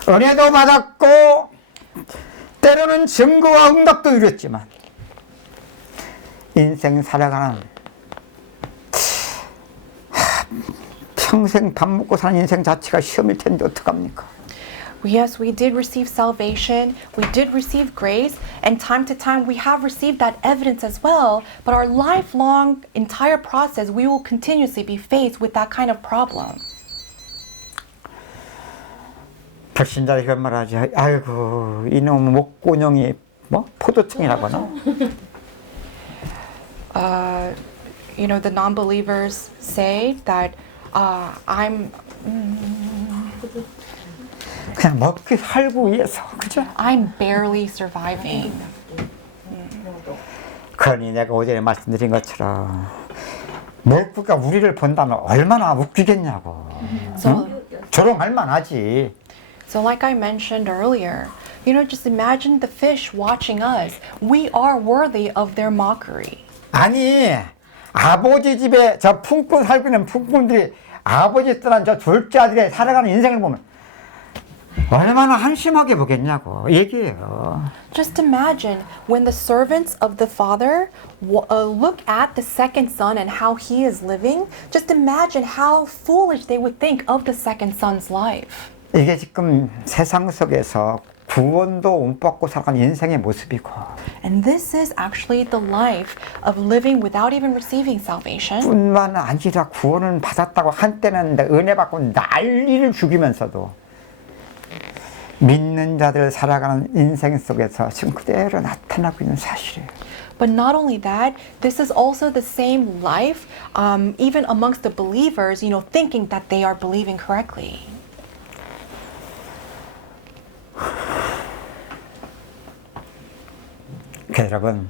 은혜도 받았고 때로는 증거와 응답도 이뤘지만 인생 살아가는 평생 밥 먹고 사는 인생 자체가 시험일 텐데 어떡합니까? Yes, we did receive salvation, we did receive grace, and time to time we have received that evidence as well, but our lifelong entire process, we will continuously be faced with that kind of problem. 불신자들이 그런 말 하지. 아이고 이놈 목곤형이 뭐 포도청이라고 하나? You know, the non-believers say that 그냥 먹기 살고 위해서, 그죠? I'm barely surviving. 그러니 내가 어제 말씀드린 것처럼 먹구가 우리를 본다면 얼마나 웃기겠냐고. So, 조롱할 만하지. so like I mentioned earlier, you know, just imagine the fish watching us. We are worthy of their mockery. 아니 아버지 집에 저 품꾼 살고 있는 품꾼들이 아버지 떠난 저 둘째 아들의 살아가는 인생을 보면 얼마나 한심하게 보겠냐고 얘기해요. Just imagine when the servants of the father look at the second son and how he is living. Just imagine how foolish they would think of the second son's life. 이게 지금 세상 속에서 구원도 못 받고 살아가는 인생의 모습이고 And this is actually the life of living without even receiving salvation. 뿐만 아니라 구원을 받았다고 한때는 은혜 받고 난리를 죽이면서도 믿는 자들 살아가는 인생 속에서 지금 그대로 나타나고 있는 사실이에요. But not only that, this is also the same life, even amongst the believers, you know, thinking that they are believing correctly. 여러분,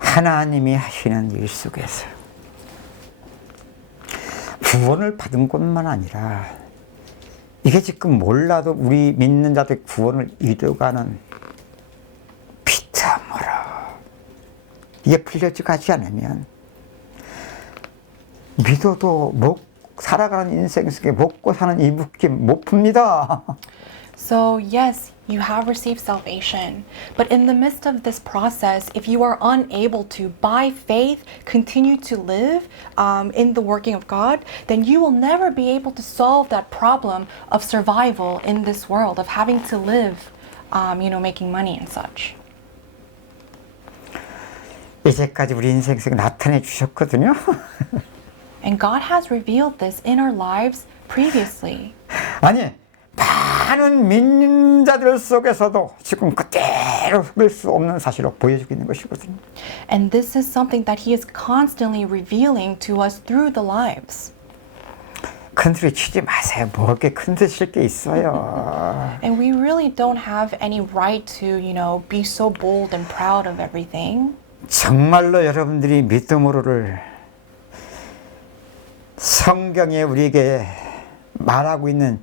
하나님이 하시는 일 속에서 구원을 받은 것만 아니라 이게 지금 몰라도 우리 믿는 자들 구원을 이루어가는 피땀으로 이게 풀려지지 않으면 믿어도 살아가는 인생 속에 먹고 사는 이 묶임 못 풉니다. So, yes, you have received salvation. But in the midst of this process, if you are unable to, by faith, continue to live in the working of God, then you will never be able to solve that problem of survival in this world, of having to live, you know, making money and such. 이제까지 우리 인생 속에 나타내 주셨거든요. And God has revealed this in our lives previously. 아니 많은 믿는 자들 속에서도 지금 그대로 속일 수 없는 사실을 보여주고 있는 것이거든요. And this is something that He is constantly revealing to us through the lives. 큰 소리 치지 마세요. 뭐 이렇게 큰 소리 칠 게 있어요. And we really don't have any right to, you know, be so bold and proud of everything. 정말로 여러분들이 믿음으로를 성경에 우리에게 말하고 있는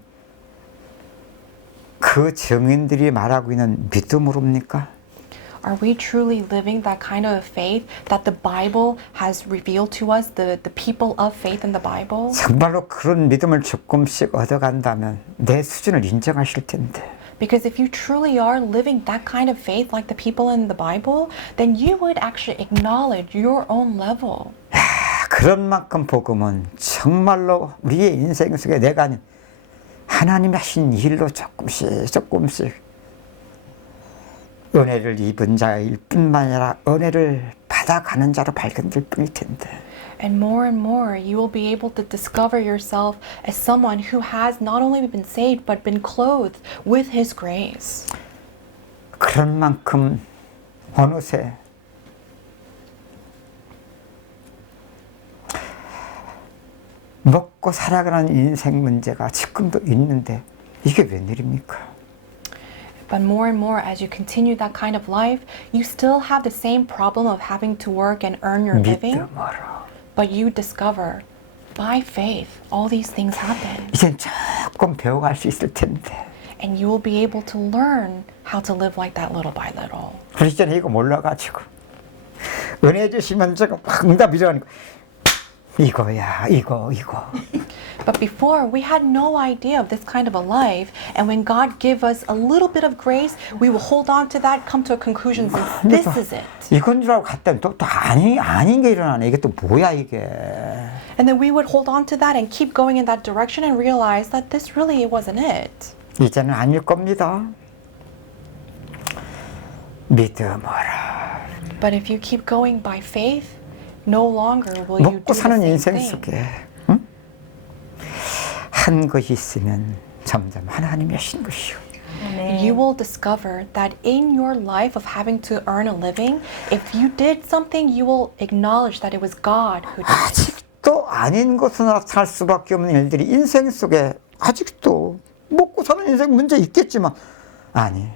그 증인들이 말하고 있는 믿음으로입니까? Are we truly living that kind of faith that the Bible has revealed to us, the people of faith in the Bible? 정말로 그런 믿음을 조금씩 얻어간다면 내 수준을 인정하실 텐데. Because if you truly are living that kind of faith like the people in the Bible, then you would actually acknowledge your own level. 그런 만큼 복음은 정말로 우리의 인생 속에 내가 아닌 하나님이 하신 일로 조금씩 은혜를 입은 자일 뿐만 아니라 은혜를 받아가는 자로 발견될 뿐일 텐데. And more you will be able to discover yourself as someone who has not only been saved but been clothed with His grace. 그런 만큼 어느새 먹고 살아가는 인생 문제가 지금도 있는데 이게 웬일입니까? But more and more, as you continue that kind of life, you still have the same problem of having to work and earn your living. 믿음으로. But you discover, by faith, all these things happen. 이젠 조금 배워갈 수 있을 텐데. And you will be able to learn how to live like that little by little. 우리 전에 이거 몰라가지고 은혜 주시면 조금 응답 이러니까 이거야 이거. But before, we had no idea of this kind of a life. And when God gave us a little bit of grace, we will hold on to that, come to a conclusion, and say, this is it. 이건 줄 알고 갔더니 또 아닌 게 일어나네. 이게 또 뭐야 이게. And then we would hold on to that and keep going in that direction and realize that this really wasn't it. 이제는 아닐 겁니다. 믿음으로. But if you keep going by faith, no longer will you do 먹고 the 사는 same 인생 thing. 속에 응? 한 것이 있으면 점점 하나님이 하신 것이요. You will discover that in your life of having to earn a living, if you did something, you will acknowledge that it was God who did it. 아직도 아닌 것으로 나타날 수밖에 없는 일들이 인생 속에 아직도 먹고 사는 인생 문제 있겠지만 아니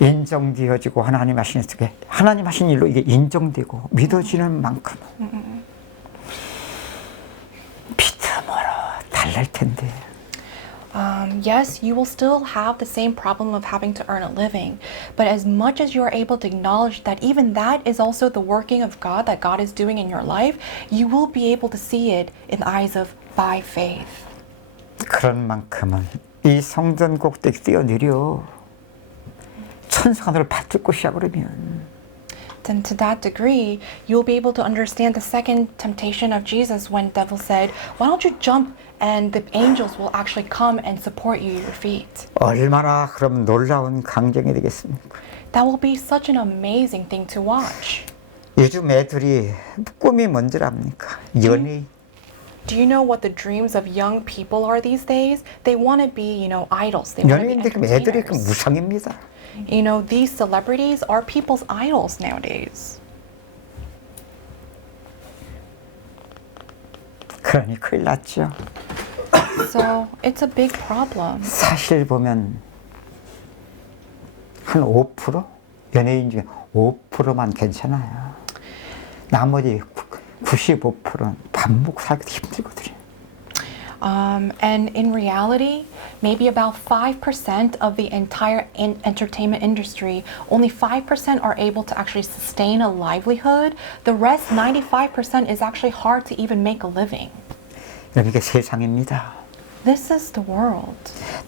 인정되어지고 하나님 하신 속에 하나님 하신 일로 이게 인정되고 믿어지는 만큼 비트머러 달랄 텐데. Yes, you will still have the same problem of having to earn a living, but as much as you are able to acknowledge that even that is also the working of God that God is doing in your life, you will be able to see it in the eyes of by faith. 그런 만큼은 이 성전 꼭대기 뛰어내려 천사가 너를 받들 것이야 그러면 Then to that degree, you'll be able to understand the second temptation of Jesus when devil said, why don't you jump and the angels will actually come and support you your feet. 얼마나 그럼 놀라운 광경이 되겠습니까? That will be such an amazing thing to watch. 요즘 애들이 꿈이 뭔지 압니까? 연예인. Do you know what the dreams of young people are these days? They want to be, idols. They want to be 연예인들 그럼 애들이 그 entertainers. 무상입니다. These celebrities are people's idols nowadays. 그러니 큰일 났죠. So it's a big problem. 사실 보면 한 5% 연예인 중에 5%만 괜찮아요. 나머지 95%는 밥 먹고 살기도 힘들거든요. And in reality, maybe about 5% of the entire entertainment industry, only 5% are able to actually sustain a livelihood. The rest, 95%, is actually hard to even make a living. 이게 세상입니다. This is the world.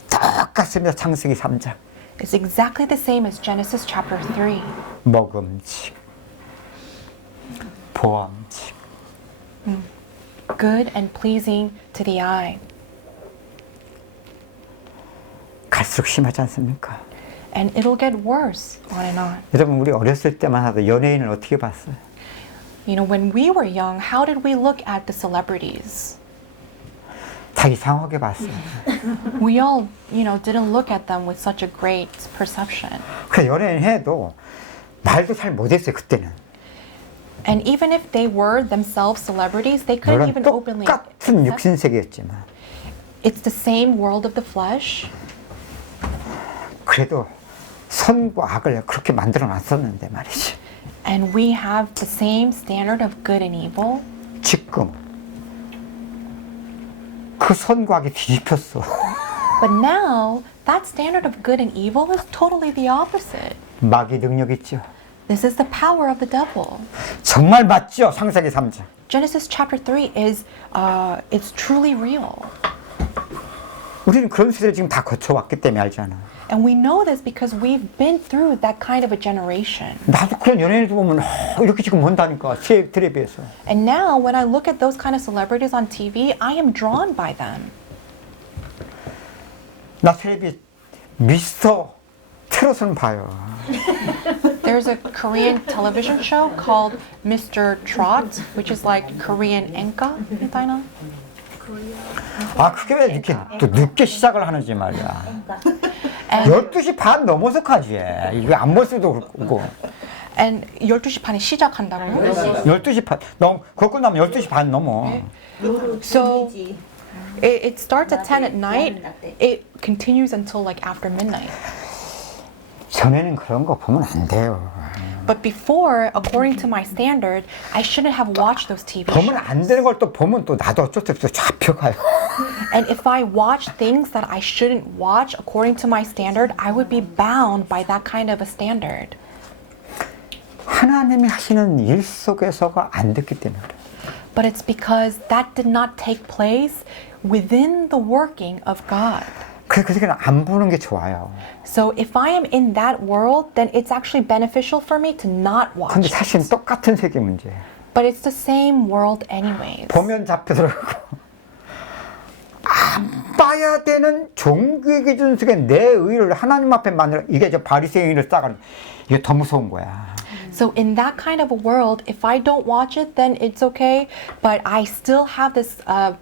똑같습니다. 창세기 3장. It's exactly the same as Genesis chapter 3. 먹음직, 보암직. Good and pleasing to the eye. 갈수록 심하지 않습니까? And it'll get worse on and on. 여러분 우리 어렸을 때만 하도 연예인을 어떻게 봤어요? When we were young, how did we look at the celebrities? 다 이상하게 봤어요. We all, didn't look at them with such a great perception. 그 연예인 해도 말도 잘 못했어요 그때는. And even if they were themselves celebrities, they couldn't 물론 even openly 똑같은 accept. 육신 세계였지만 It's the same world of the flesh. 그래도 선과 악을 그렇게 만들어 놨었는데 말이지. And we have the same standard of good and evil. 지금 그 선과 악이 뒤집혔어. But now, that standard of good and evil is totally the opposite. 마귀 능력 있죠. This is the power of the devil. 정말 맞죠. 창세기 3장. Genesis chapter 3 is, it's truly real. 우리는 그런 시대를 지금 다 거쳐왔기 때문에 알잖아. And we know this because we've been through that kind of a generation. 나도 그런 연예인들 보면 이렇게 지금 본다니까. 텔레비에서. And now, when I look at those kind of celebrities on TV, I am drawn by them. 나 텔레비 미스터 트롯은 봐요. There's a Korean television show called Mr. Trot, which is like Korean enka, Dina. 아 그게 왜 이렇게 또 늦게 시작을 하는지 말이야. And, 12시 반 넘어서 가지. 이거 안 볼 수도 그렇고. and 12시 반에 시작한다고요? 12시 반 그거 끝나면 12시 반 넘어. So it starts at 10 at night. It continues until like after midnight. 전에는 그런 거 보면 안 돼요. But before, according to my standard, I shouldn't have watched those TV 보면 shows. 안 되는 걸 또 보면 또 나도 어쩔 수 없어 잡혀가요. And if I watch things that I shouldn't watch according to my standard, I would be bound by that kind of a standard. 하나님이 하시는 일 속에서가 안 됐기 때문에 그래. But it's because that did not take place within the working of God. 그러니까 안 보는 게 좋아요. So if I am in that world, then it's actually beneficial for me to not 근데 watch. 사실은 똑같은 세계 문제예요. But it's the same world anyways. 보면 잡혀들어가고 안 봐야 되는 종교의 기준 속에 내 의를 하나님 앞에 만들어 이게 저 바리새인 의를 쌓아가는 이게 더 무서운 거야. So in that kind of a world, if I don't watch it, then it's okay. But I still have this a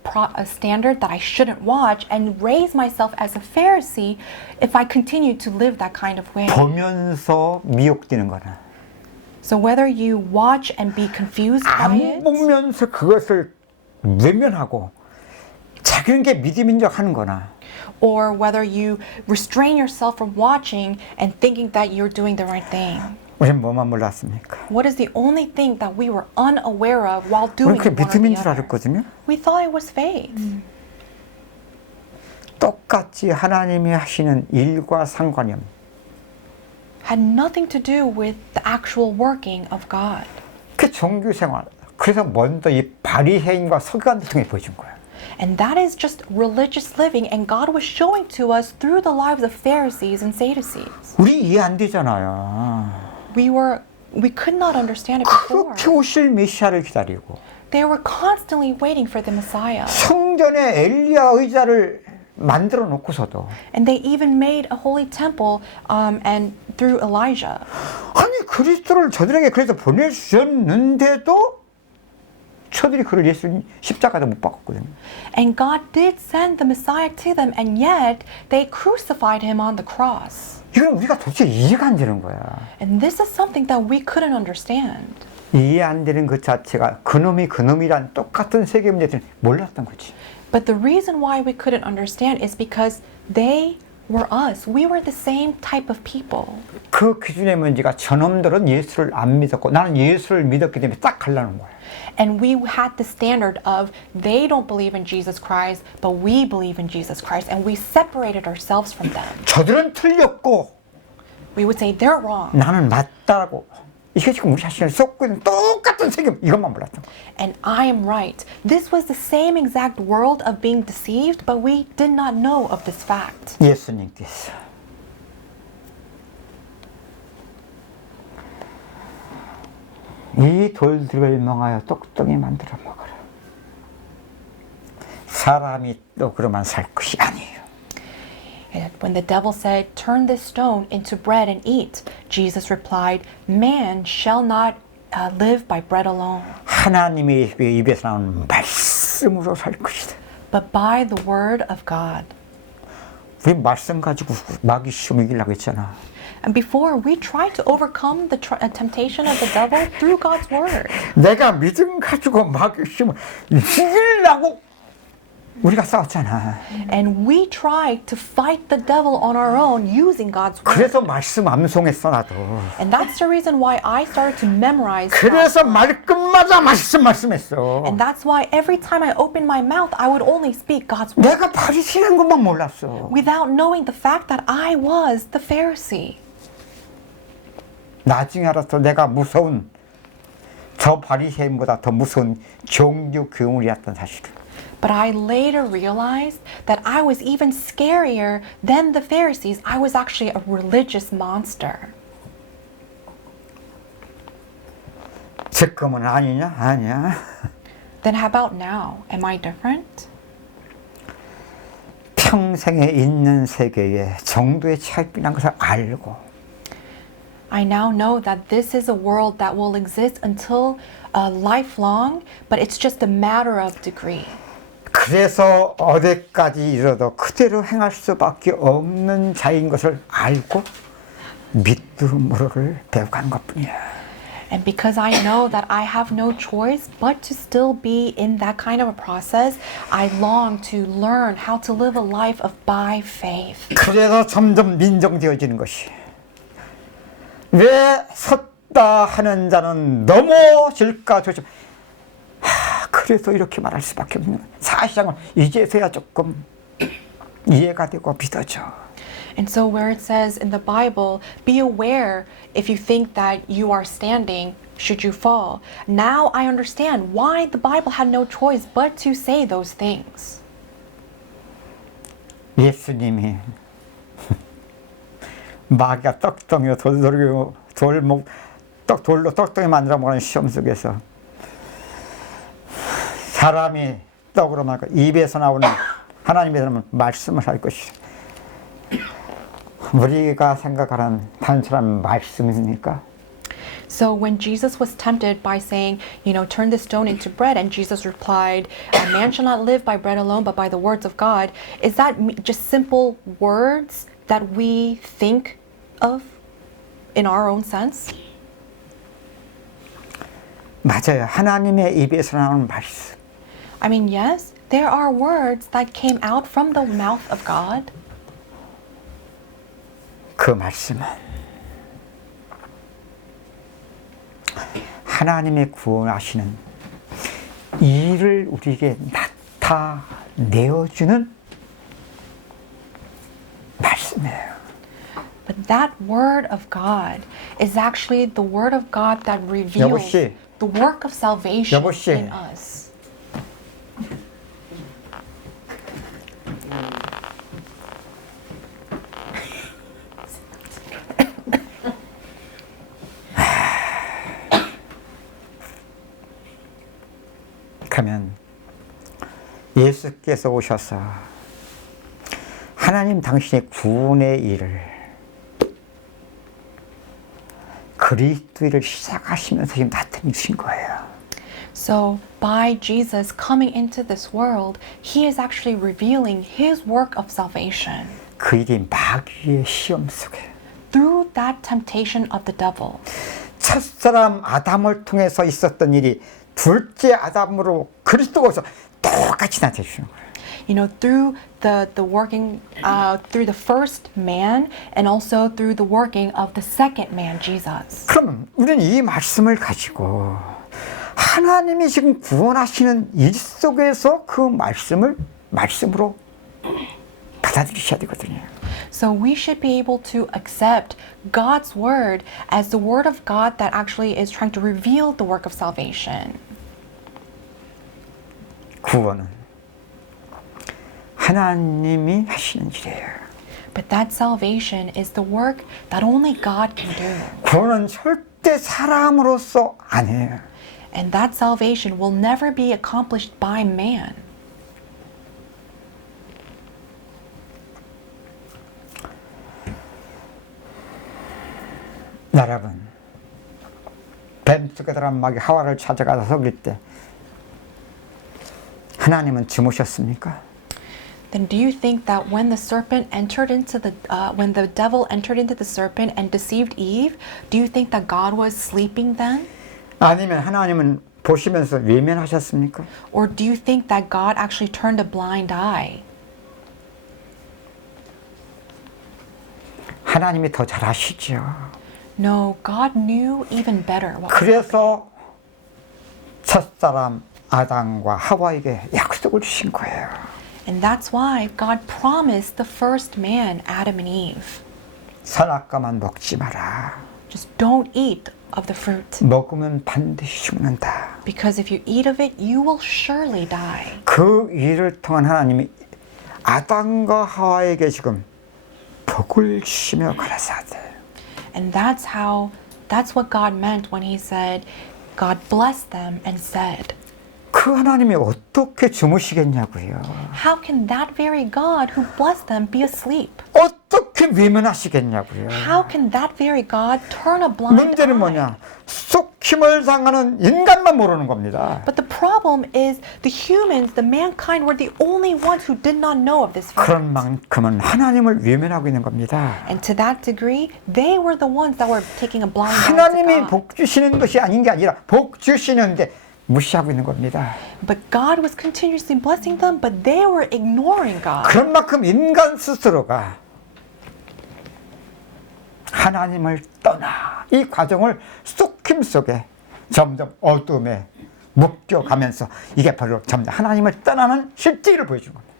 standard that I shouldn't watch and raise myself as a Pharisee if I continue to live that kind of way. 보면서 미혹되는 거나 So whether you watch and be confused by 안 it, 보면서 그것을 외면하고 자기는 게 믿음인 척 하는 거나 or whether you restrain yourself from watching and thinking that you're doing the right thing. 우리는 뭐만 몰랐습니까? What is the only thing that we were unaware of while 우리는 doing 그게 one or 믿음인 the 줄 other? 알았거든요. We thought it was faith. 똑같이 하나님이 하시는 일과 상관이 없는 Had nothing to do with the actual working of God. 그 종교 생활. 그래서 먼저 이 바리새인과 서기관들 통해 보여준 거예요. And that is just religious living, and God was showing to us through the lives of Pharisees and Sadducees. 우리 이해 안 되잖아요. We could not understand it before. 그렇게 오실 메시아를 기다리고 They were constantly waiting for the Messiah. 성전에 엘리야 의자를 만들어 놓고서도 And they even made a holy temple and through Elijah. 아니 그리스도를 저들에게 그래서 보내주셨는데도 저들이 그를 예수 십자가도 못 박았거든요. And God did send the Messiah to them, and yet they crucified him on the cross. 이건 우리가 도대체 이해가 안 되는 거야. And this is something that we couldn't understand. 이해 안 되는 것 자체가 그놈이 그놈이란 똑같은 세계 문제들은 몰랐던 거지. But the reason why we couldn't understand is because they were us. We were the same type of people. 그 기준의 문제가 저놈들은 예수를 안 믿었고 나는 예수를 믿었기 때문에 딱 갈라는 거야. And we had the standard of they don't believe in Jesus Christ, but we believe in Jesus Christ. And we separated ourselves from them. 저들은 틀렸고 We would say they're wrong. 나는 맞다라고. 이게 지금 우리 자신을 쏟고 있는 똑같은 세계 이것만 몰랐던 거야. And I am right. This was the same exact world of being deceived, but we did not know of this fact. 예수님께서 이 돌들을 멍하여 똑똑히 만들어 먹어라. 사람이 또 그러만 살 것이 아니에요. And when the devil said, "Turn this stone into bread and eat," Jesus replied, "Man shall not live by bread alone, 하나님의 입에서 나오는 말씀으로 살 것이다. but by the word of God." 우리 말씀 가지고 마귀 시험 이기려고 했잖아. And before, we tried to overcome the temptation of the devil through God's word. 내가 믿음 가지고 마귀 시험을 이기려고 우리가 싸웠잖아. And we tried to fight the devil on our own using God's word. 그래서 말씀 암송했어 나도. And that's the reason why I started to memorize God's 그래서 word. 말끝마다 말씀했어. And that's why every time I opened my mouth, I would only speak God's word 내가 바리새인 것만 몰랐어. without knowing the fact that I was the Pharisee. 나중에 알았어. 내가 무서운 저 바리새인보다 더 무서운 종교 괴물이었던 사실을. But I later realized that I was even scarier than the Pharisees. I was actually a religious monster. 지금은 아니냐? 아니야. Then how about now? Am I different? 평생에 있는 세계에 정도의 차이라는 것을 알고 I now know that this is a world that will exist until lifelong, but it's just a matter of degree. 그래서 어디까지 이르러도 그대로 행할 수밖에 없는 자인 것을 알고 믿음으로를 배워가는 것뿐이야. And because I know that I have no choice but to still be in that kind of a process, I long to learn how to live a life of by faith. 그래서 점점 민정되어지는 것이 왜 섰다 하는 자는 넘어질까 조심. 그래서 이렇게 말할 수밖에 없는 거야. 사실상은 이제서야 조금 이해가 되고 믿어져. And so where it says in the Bible, be aware if you think that you are standing, should you fall. Now I understand why the Bible had no choice but to say those things. 예수님이 마귀가 떡덩이로 돌로 떡덩이 만들어 먹는 시험 속에서 사람이 떡으로 말고 입에서 나오는 하나님에서 나오는 말씀을 할 것이다. 우리가 생각하는 단순한 말씀입니까? So when Jesus was tempted by saying, turn this stone into bread, and Jesus replied, man shall not live by bread alone, but by the words of God, is that just simple words that we think of in our own sense? 맞아요. 하나님의 입에서 나오는 말씀. I mean, yes, There are words that came out from the mouth of God. 그 말씀은 하나님의 구원하시는 일을 우리에게 나타내어주는 말씀이에요. But that word of God is actually the word of God that reveals 여보씨. the work of salvation 여보씨. in us. 그러면 예수께서 오셔서 하나님 당신의 구원의 일을 그리스도를 시작하시면서 지금 나타내 주신 거예요. So by Jesus coming into this world, he is actually revealing his work of salvation 그 일이 마귀의 시험 속에 through that temptation of the devil. 첫사람 아담을 통해서 있었던 일이 둘째 아담으로 그리스도가 오셔서 똑같이 나타내 주는 거예요. You know, through the working through the first man and also through the working of the second man, Jesus. 그럼 우리는 이 말씀을 가지고 하나님이 지금 구원하시는 일 속에서 그 말씀으로 받아들이셔야 되거든요. So we should be able to accept God's word as the word of God that actually is trying to reveal the work of salvation. 구원은 하나님이 하시는 일이에요. But that salvation is the work that only God can do. 구원은 절대 사람으로서 안 해요. And that salvation will never be accomplished by man. 여러분, 뱀 속에 들어간 마귀 하와를 찾아가서 그럴 때 하나님은 주무셨습니까? Then do you think that when the serpent entered into when the devil entered into the serpent and deceived Eve, do you think that God was sleeping then? 아니면 하나님은 보시면서 외면하셨습니까? Or do you think that God actually turned a blind eye? 하나님이 더 잘 아시죠. No, God knew even better what was 그래서 첫사람 아담과 하와에게 약속을 주신 거예요. And that's why God promised the first man, Adam and Eve, 선악과만 먹지 마라. just don't eat of the fruit. 먹으면 반드시 죽는다. Because if you eat of it, you will surely die. 그 일을 통한 하나님이 아담과 하와에게 지금 복을 주시며 가라사대. And that's what God meant when he said, God blessed them and said. 그 하나님이 어떻게 주무시겠냐고요. How can that very God who blessed them be asleep? 어떻게 외면하시겠냐고요. How can that very God turn a blind 문제는 eye? 뭐냐? 속힘을 당하는 인간만 모르는 겁니다. But the problem is the humans, the mankind, were the only ones who did not know of this fact. 그런 만큼은 하나님을 외면하고 있는 겁니다. And to that degree, they were the ones that were taking a blind eye to 하나님이 God. 복 주시는 것이 아닌 게 아니라 복 주시는데 무시하고 있는 겁니다. But God was continuously blessing them, but they were ignoring God. 그런 만큼 인간 스스로가 하나님을 떠나 이 과정을 속힘 속에 점점 어둠에 묶여가면서 이게 바로 점점 하나님을 떠나는 실제를 보여주는 겁니다.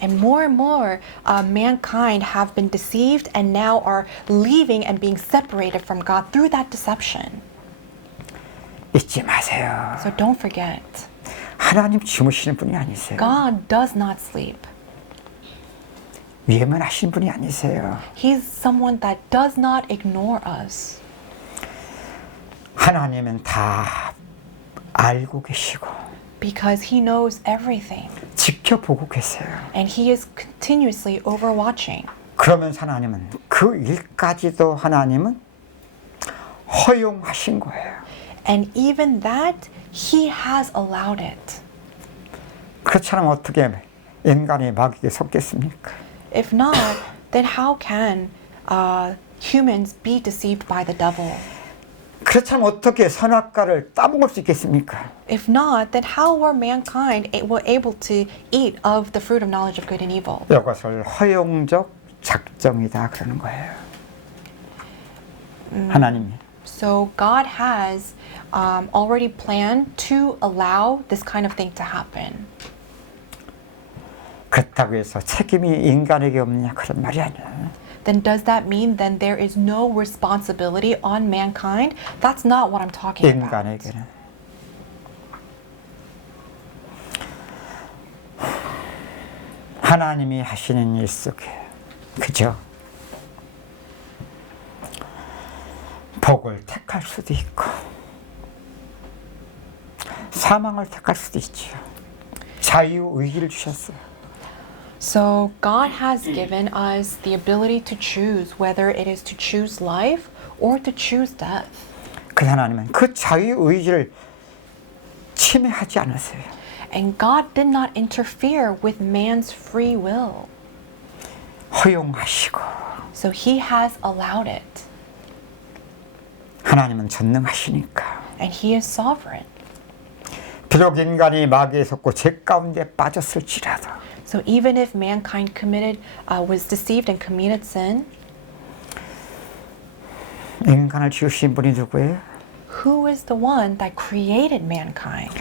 And more, mankind have been deceived and now are leaving and being separated from God through that deception. 잊지 마세요. So don't forget, 하나님 주무시는 분이 아니세요. God does not sleep. 외면하신 분이 아니세요. He's someone that does not ignore us. 하나님은 다 알고 계시고 Because he knows everything. 지켜보고 계세요. And he is continuously overwatching. 그러면서 하나님은 그 일까지도 하나님은 허용하신 거예요. And even that, he has allowed it. 그렇지 않으면 어떻게 인간이 마귀에 속겠습니까? If not, then how can humans be deceived by the devil? 그렇다면 어떻게 선악과를 따먹을 수 있겠습니까? If not, then how were mankind able to eat of the fruit of knowledge of good and evil? 이것을 허용적 작정이다 그러는 거예요. 하나님이. So God has already planned to allow this kind of thing to happen. 그렇다고 해서 책임이 인간에게 없냐 그런 말이 아니야. Then does that mean then there is no responsibility on mankind? That's not what I'm talking about. 인간에게는 하나님이 하시는 일 속에 그죠? 복을 택할 수도 있고 사망을 택할 수도 있지요. 자유 의지를 주셨어요. So God has given us the ability to choose whether it is to choose life or to choose death. 그 하나님은 그 자유 의지를 침해하지 않으세요. And God did not interfere with man's free will. 허용하시고 So he has allowed it. 하나님은 전능하시니까 And he is sovereign. 비록 인간이 마귀에 속고 죄 가운데 빠졌을지라도 So even if mankind was deceived and committed sin, 인간을 지으신 분이 누구예요? who is the one that created mankind?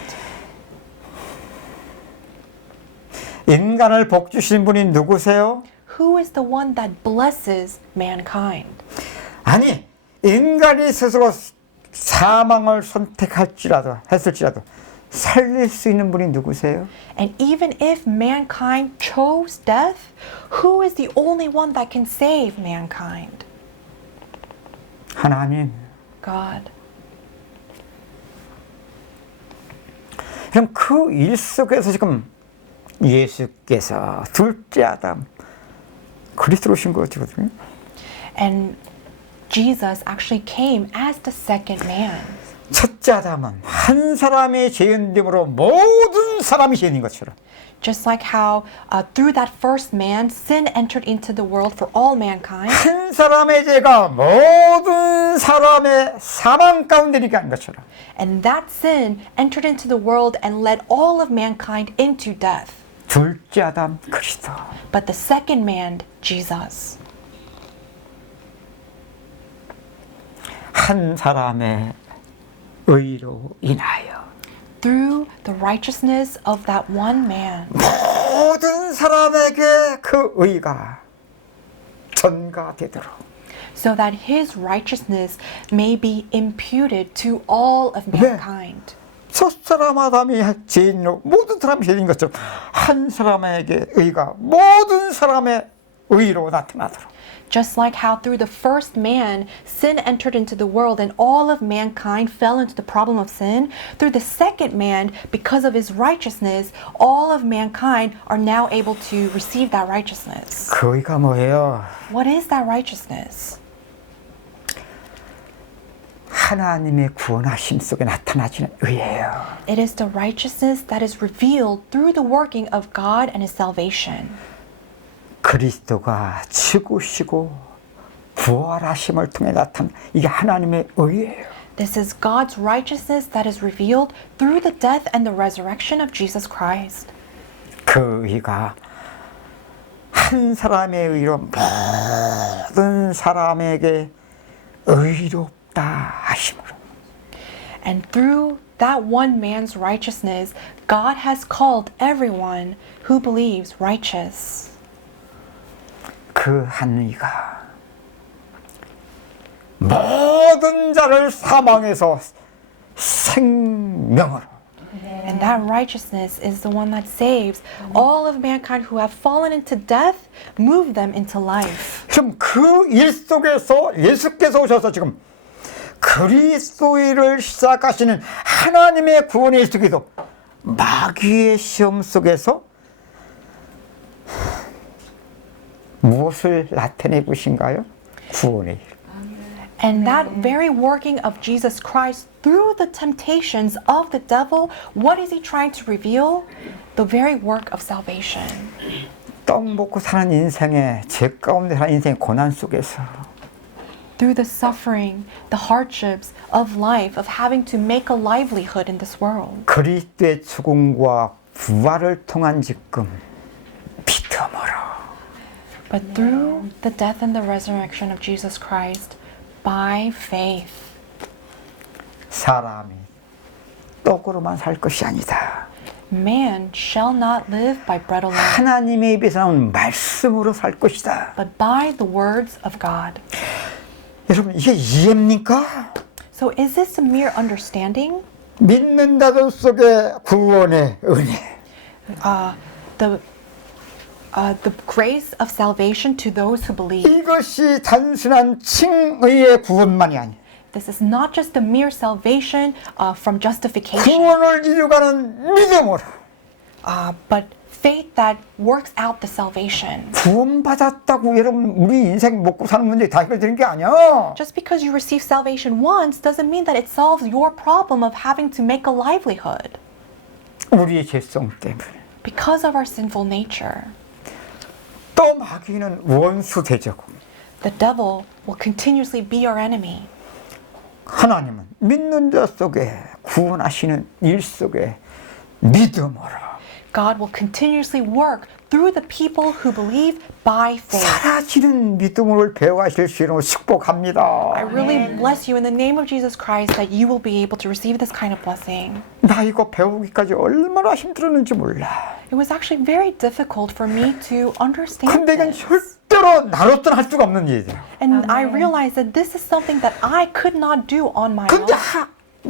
인간을 복 주신 분이 누구세요? Who is the one that blesses mankind? 아니 인간이 스스로 사망을 했을지라도 살릴 수 있는 분이 누구세요? And even if mankind chose death, who is the only one that can save mankind? 하나님. God. 그럼 그 일 속에서 지금 예수께서 둘째 아담 그리스도로 오신 거거든요. And Jesus actually came as the second man. 첫째 아담은 한 사람의 죄인됨으로 모든 사람이 죄인인 것처럼 Just like how through that first man, sin entered into the world for all mankind. 한 사람의 죄가 모든 사람의 사망 가운데 있게 한 것처럼 And that sin entered into the world and led all of mankind into death. 둘째 아담 그리스도 But the second man, Jesus. 한 사람의 의로 인하여 Through the righteousness of that one man. 모든 사람에게 그 의가 전가되도록 So that his righteousness may be imputed to all of mankind. 첫 사람 아담이 죄인으로 모든 사람이 죄인인 것처럼 한 사람에게 의가 모든 사람의 의로 나타나도록 Just like how through the first man, sin entered into the world and all of mankind fell into the problem of sin, through the second man, because of his righteousness, all of mankind are now able to receive that righteousness. 그 의가 뭐예요? What is that righteousness? 하나님의 구원하심 속에 나타나지는 의예요. It is the righteousness that is revealed through the working of God and his salvation. 그리스도가 죽으시고 부활하심을 통해 나타난 이게 하나님의 의예요. This is God's righteousness that is revealed through the death and the resurrection of Jesus Christ. 그 의가 한 사람의 의로 모든 사람에게 의롭다 하심으로. And through that one man's righteousness, God has called everyone who believes righteous. 그 한 의가 모든 자를 사망에서 생명으로 And that righteousness is the one that saves all of mankind who have fallen into death, move them into life. 그럼 그 일 속에서 예수께서 오셔서 지금 그리스도를 시작하시는 하나님의 구원의 일 속에서 마귀의 시험 속에서 무엇을 나타내 보신가요? 구원의 일. And that very working of Jesus Christ through the temptations of the devil, what is he trying to reveal? The very work of salvation. 떡 먹고 사는 인생의 죄 가운데 사는 인생의 고난 속에서 through the suffering, the hardships of life, of having to make a livelihood in this world. 그리스도의 죽음과 부활을 통한 지금 믿음으로 But through the death and the resurrection of Jesus Christ, by faith, 사람이 떡으로만 살 것이 아니다. man shall not live by bread alone, 하나님의 입에서 나온 말씀으로 살 것이다. but by the words of God. 여러분 이게 이해입니까? So is this a mere understanding? 믿는 자들 속에 구원의 은혜. The grace of salvation to those who believe. 이것이 단순한 칭의의 구원만이 아니에요. This is not just a mere salvation from justification, 구원을 이루가는 믿음으로 but faith that works out the salvation. 구원받았다고 여러분 우리 인생 먹고 사는 문제 다 해결되는 게 아니야. Just because you receive salvation once doesn't mean that it solves your problem of having to make a livelihood 우리의 죄성 때문에 because of our sinful nature. 또 마귀는 원수 대적고 The devil will continuously be our enemy. 하나님은 믿는 자 속에 구원하시는 일 속에 믿음으로 God will continuously work through the people who believe by faith. 사라지는 믿음을 배워가실 수 있는 축복합니다. I really bless you in the name of Jesus Christ that you will be able to receive this kind of blessing. 나 이거 배우기까지 얼마나 힘들었는지 몰라. It was actually very difficult for me to understand 근데 이건 this. 절대로 나로서는 할 수가 없는 일이야. And I realized that this is something that I could not do on my 근데 own.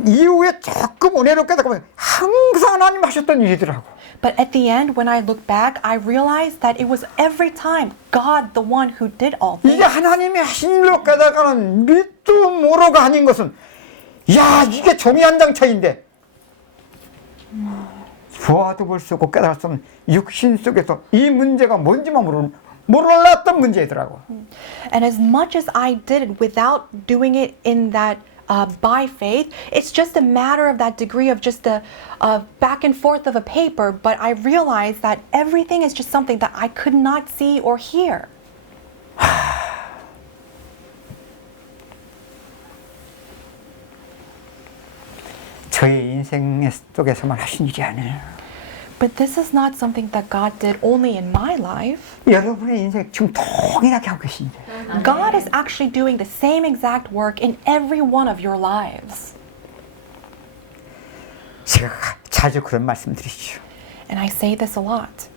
이후에 조금 은혜롭게 보면 항상 하나님 하셨던 일이더라고. But at the end, when I look back, I realized that it was every time God, the one who did all 이게 things. 하나님이 하신 일로 깨달아가는 믿음으로가 아닌 것은 야 이게 종이 한 장 차이인데 보아도 볼 수 없고 깨달을 수 없는 육신 속에서 이 문제가 뭔지만 몰랐던 문제더라고. And as much as I did it without doing it in that by faith, it's just a matter of that degree of just a back and forth of a paper. But I realized that everything is just something that I could not see or hear. 저의 인생 속에서만 하신 일이 아니에요. But this is not something that God did only in my life. 여러분의 인생 지금 동일하게 하고 계신데 God is actually doing the same exact work in every one of your lives. 제가 자주 그런 말씀 드리죠. And I say this a lot.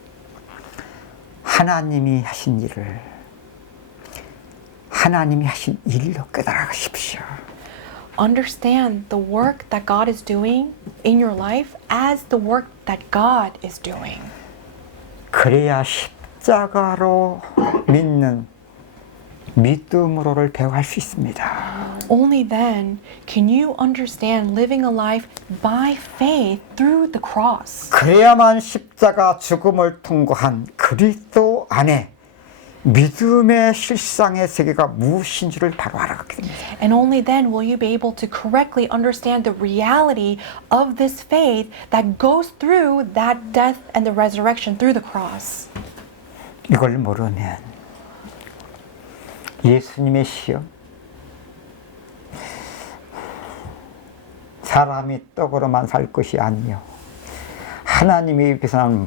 하나님이 하신 일을 하나님이 하신 일로 깨달아가십시오. Understand the work that God is doing in your life as the work that God is doing. 그래야 십자가로 믿는 믿음으로를 배워갈 수 있습니다. Only then can you understand living a life by faith through the cross. 그래야만 십자가 죽음을 통과한 그리스도 안에 믿음의 실상의 세계가 무엇인지를 바로 알아가게 됩니다. And only then will you be able to correctly understand the reality of this faith that goes through that death and the resurrection through the cross. 이걸 모르면 예수님의 시험 사람이 떡으로만 살 것이 아니요 하나님의 입에서 나오는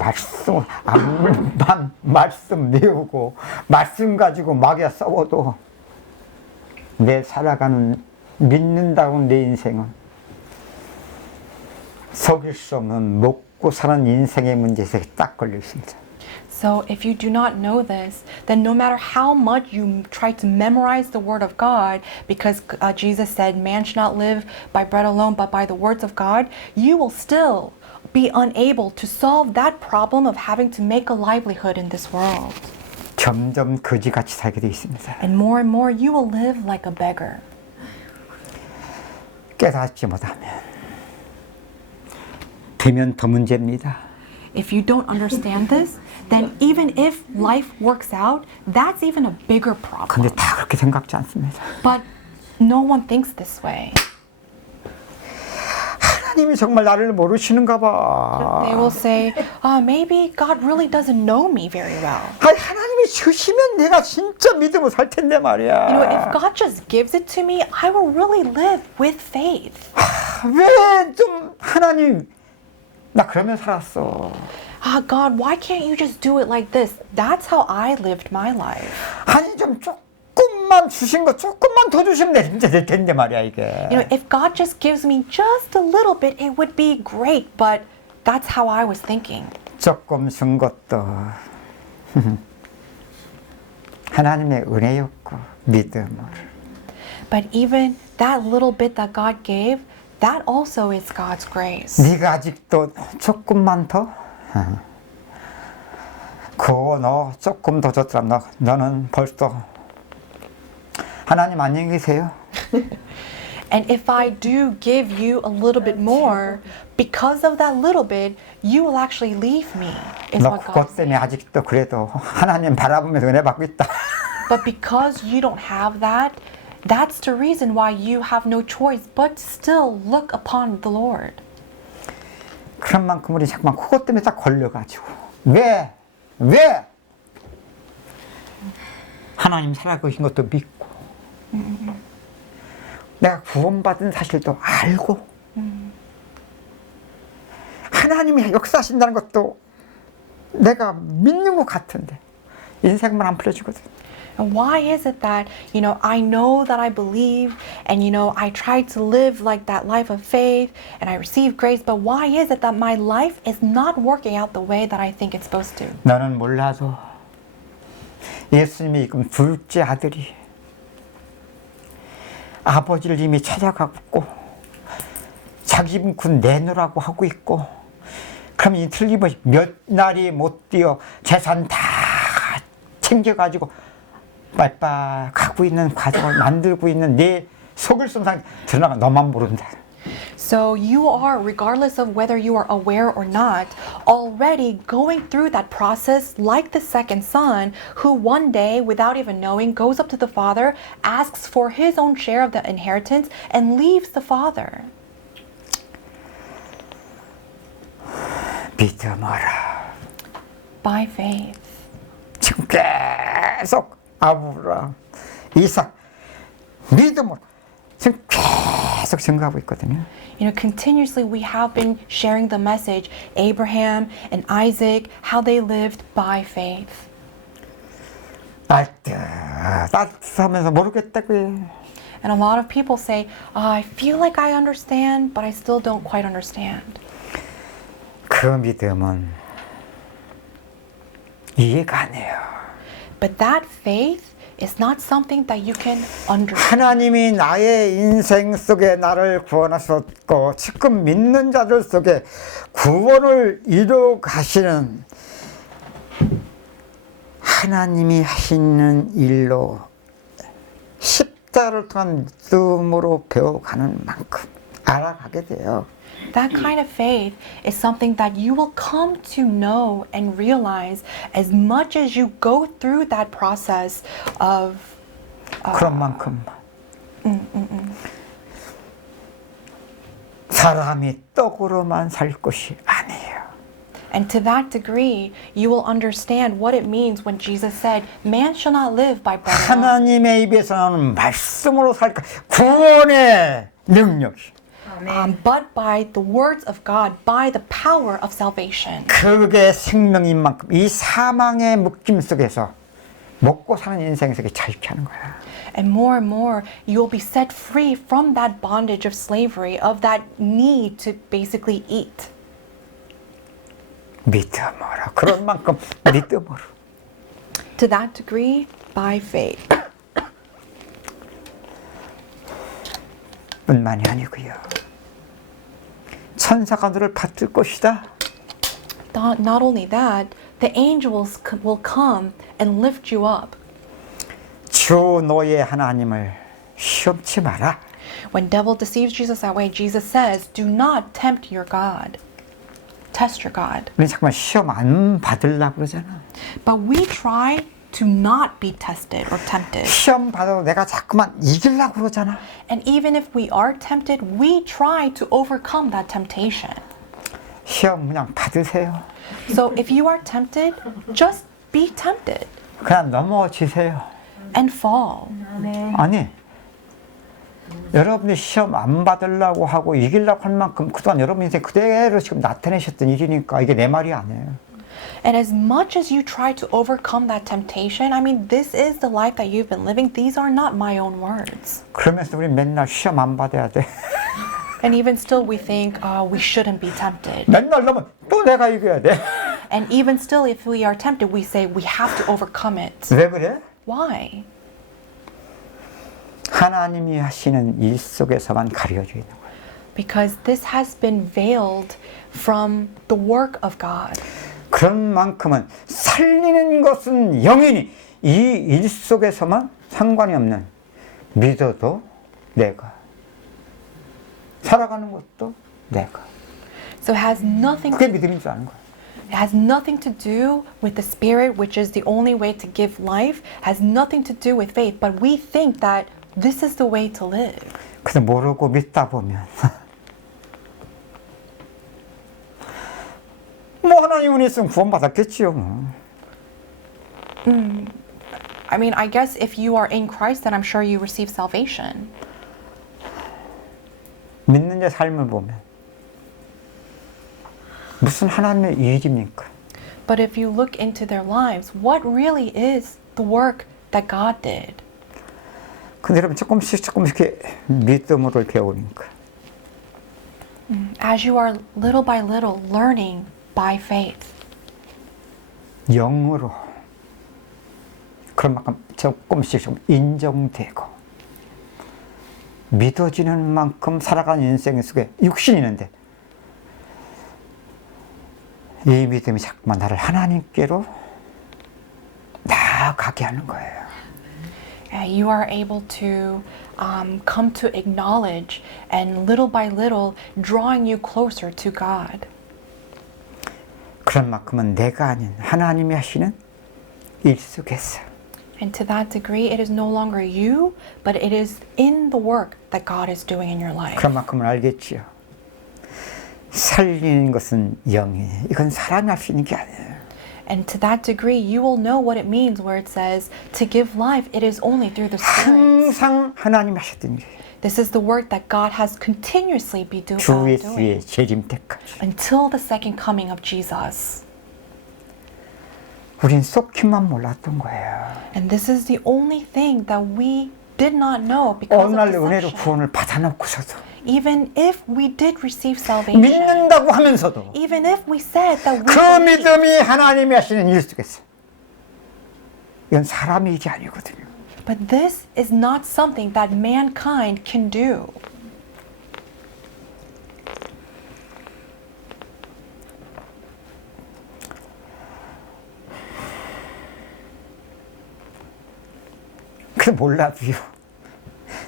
말씀 배우고 말씀 가지고 마귀가 싸워도 내 살아가는 믿는다고 내 인생은 속일 수 없는 먹고 사는 인생의 문제에서 딱 걸려 있습니다. So if you do not know this, then no matter how much you try to memorize the word of God, because Jesus said, man should not live by bread alone, but by the words of God, you will still be unable to solve that problem of having to make a livelihood in this world. 점점 거지같이 살게 되어 있습니다. And more, you will live like a beggar. 깨닫지 못하면 되면 더 문제입니다. If you don't understand this, then even if life works out, that's even a bigger problem. 근데 다 그렇게 생각지 않습니다. But no one thinks this way. 하나님이 정말 나를 모르시는가 봐. They will say, maybe God really doesn't know me very well. 아니, 하나님이 주시면 내가 진짜 믿음으로 살 텐데 말이야. You know, if God just gives it to me, I will really live with faith. 왜 좀 하나님 나 그러면 살았어. God, why can't you just do it like this? That's how I lived my life. 아니 좀 조금만 주신 거 조금만 더 주시면 진짜 될 텐데 말이야 이게. You know, if God just gives me just a little bit, it would be great, but that's how I was thinking. 조금 준 것도 하나님의 은혜였고 믿음을. But even that little bit that God gave, that also is God's grace. 네가 아직도 조금만 더? 그거 너 조금 더 줬더라. 너는 벌써 하나님 안녕히 계세요. And if I do give you a little bit more, because of that little bit, you will actually leave me, is 너 what God 그것 says. 때문에 아직도 그래도 하나님 바라보면서 은혜 받고 있다. But because you don't have that, that's the reason why you have no choice but to still look upon the Lord. 그런 만큼 우리 잠깐만 그것 때문에 딱 걸려가지고 왜? 왜? 하나님 살아계신 것도 믿고 내가 구원받은 사실도 알고 하나님이 역사하신다는 것도 내가 믿는 것 같은데 인생만 안 풀려지거든. And why is it that, you know, I know that I believe and, you know, I try to live like that life of faith and I receive grace, but why is it that my life is not working out the way that I think it's supposed to? 너는 몰라도 예수님이 지금 둘째 아들이 아버지를 이미 찾아갔고 자기 군 내놓으라고 하고 있고 그럼 이 틀림없이 몇 날이 못 뛰어 재산 다 챙겨가지고 빨빨 가고 있는 과정을 만들고 있는 내 속을 쏜 상태 드러나가 너만 모른다. So you are, regardless of whether you are aware or not, already going through that process like the second son, who one day, without even knowing, goes up to the father, asks for his own share of the inheritance, and leaves the father. 믿음으로 By faith. 지금 계속 아브라함, 이삭 믿음으로 지금 계속 증거하고 있거든요. You know, continuously we have been sharing the message, Abraham and Isaac, how they lived by faith. 따뜻하면서 모르겠다고요. And a lot of people say, I feel like I understand, but I still don't quite understand. 그 믿음은 이해가 안 해요. But that faith is not something that you can understand. 하나님이 나의 인생 속에 나를 구원하셨고 지금 믿는 자들 속에 구원을 이루어 가시는 하나님이 하시는 일로 십자를 통한 믿음으로 배워가는 만큼 알아가게 돼요. That kind of faith is something that you will come to know and realize as much as you go through that process of 그런 만큼 사람이 떡으로만 살 것이 아니에요. And to that degree, you will understand what it means when Jesus said, man shall not live by bread alone. 하나님의 입에서 나오는 말씀으로 살 것, 구원의 능력이. But by the words of God, by the power of salvation. 그게 생명인 만큼 이 사망의 묶임 속에서 먹고 사는 인생 속에 자유케 하는 거야. And more, you will be set free from that bondage of slavery, of that need to basically eat. 믿음으로 그런 만큼 믿음으로 To that degree, by faith. 뿐만이 아니고요. 천사가 너를 받들 것이다. Not only that, the angels will come and lift you up. 주 너의 하나님을 시험치 마라. When devil deceives Jesus that way, Jesus says, do not tempt your God. Test your God. 우리 잠깐만 시험 안 받으려고 그러잖아. But we try to not be tested or tempted. 시험 받아도 내가 자꾸만 이기려고 그러잖아. And even if we are tempted, we try to overcome that temptation. 시험 그냥 받으세요. So if you are tempted, just be tempted. 그냥 넘어지세요. and fall. 아니, 여러분이 시험 안 받으려고 하고 이기려고 할 만큼 그동안 여러분 인생 그대로 지금 나타내셨던 일이니까 이게 내 말이 아니에요. And as much as you try to overcome that temptation, I mean, this is the life that you've been living. These are not my own words. 그러면서 우리 맨날 시험 안 받아야 돼. And even still, we think we shouldn't be tempted. 맨날 넘어 또 내가 이겨야 돼. And even still, if we are tempted, we say we have to overcome it. 왜 그래? Why? 하나님이 하시는 일 속에서만 가려져 있는 거예요. Because this has been veiled from the work of God. 그런 만큼은 살리는 것은 영이니 이 일 속에서만 상관이 없는 믿어도 내가 살아가는 것도 내가 So it has nothing 그게 to, 믿음인 줄 아는 거예요. it has nothing to do with the Spirit, which is the only way to give life. Has nothing to do with faith. But we think that this is the way to live. 그래서 모르고 믿다 보면 뭐 하나님 은혜 있으면 구원받았겠지요. 뭐. I mean, I guess if you are in Christ, then I'm sure you receive salvation. 믿는 자 삶을 보면 무슨 하나님의 일입니까? But if you look into their lives, what really is the work that God did? 근데 여러분 조금씩 이렇게 믿음으로 배우니까 As you are little by little learning by faith, 영으로 그런 만큼 조금씩 좀 인정되고 믿어지는 만큼 살아가는 인생 속에 육신이 있는데 이 믿음이 자꾸만 나를 하나님께로 나아가게 하는 거예요. you are able to come to acknowledge and little by little drawing you closer to God. 그런 만큼은 내가 아닌 하나님이 하시는 일 속에서 And to that degree, it is no longer you, but it is in the work that God is doing in your life. 그런 만큼은 알겠지요. 살리는 것은 영이 이건 사람이 할 수 있는 게 아니에요. And to that degree, you will know what it means where it says to give life, it is only through the Spirit. 항상 하나님이 하셨던 일이에요. This is the work that God has continuously been 주 doing 예수의 재림 때까지. until the second coming of Jesus. 우린 속히만 몰랐던 거예요. And this is the only thing that we did not know because 어느 of 날 은혜로 deception. 구원을 받아놓고서도 Even if we did receive salvation, 믿는다고 하면서도 even if we said that we 그 believe, 믿음이 하나님이 하시는 일 속에서 이건 사람의 일이 아니거든요. but this is not something that mankind can do. 그래 몰라도요.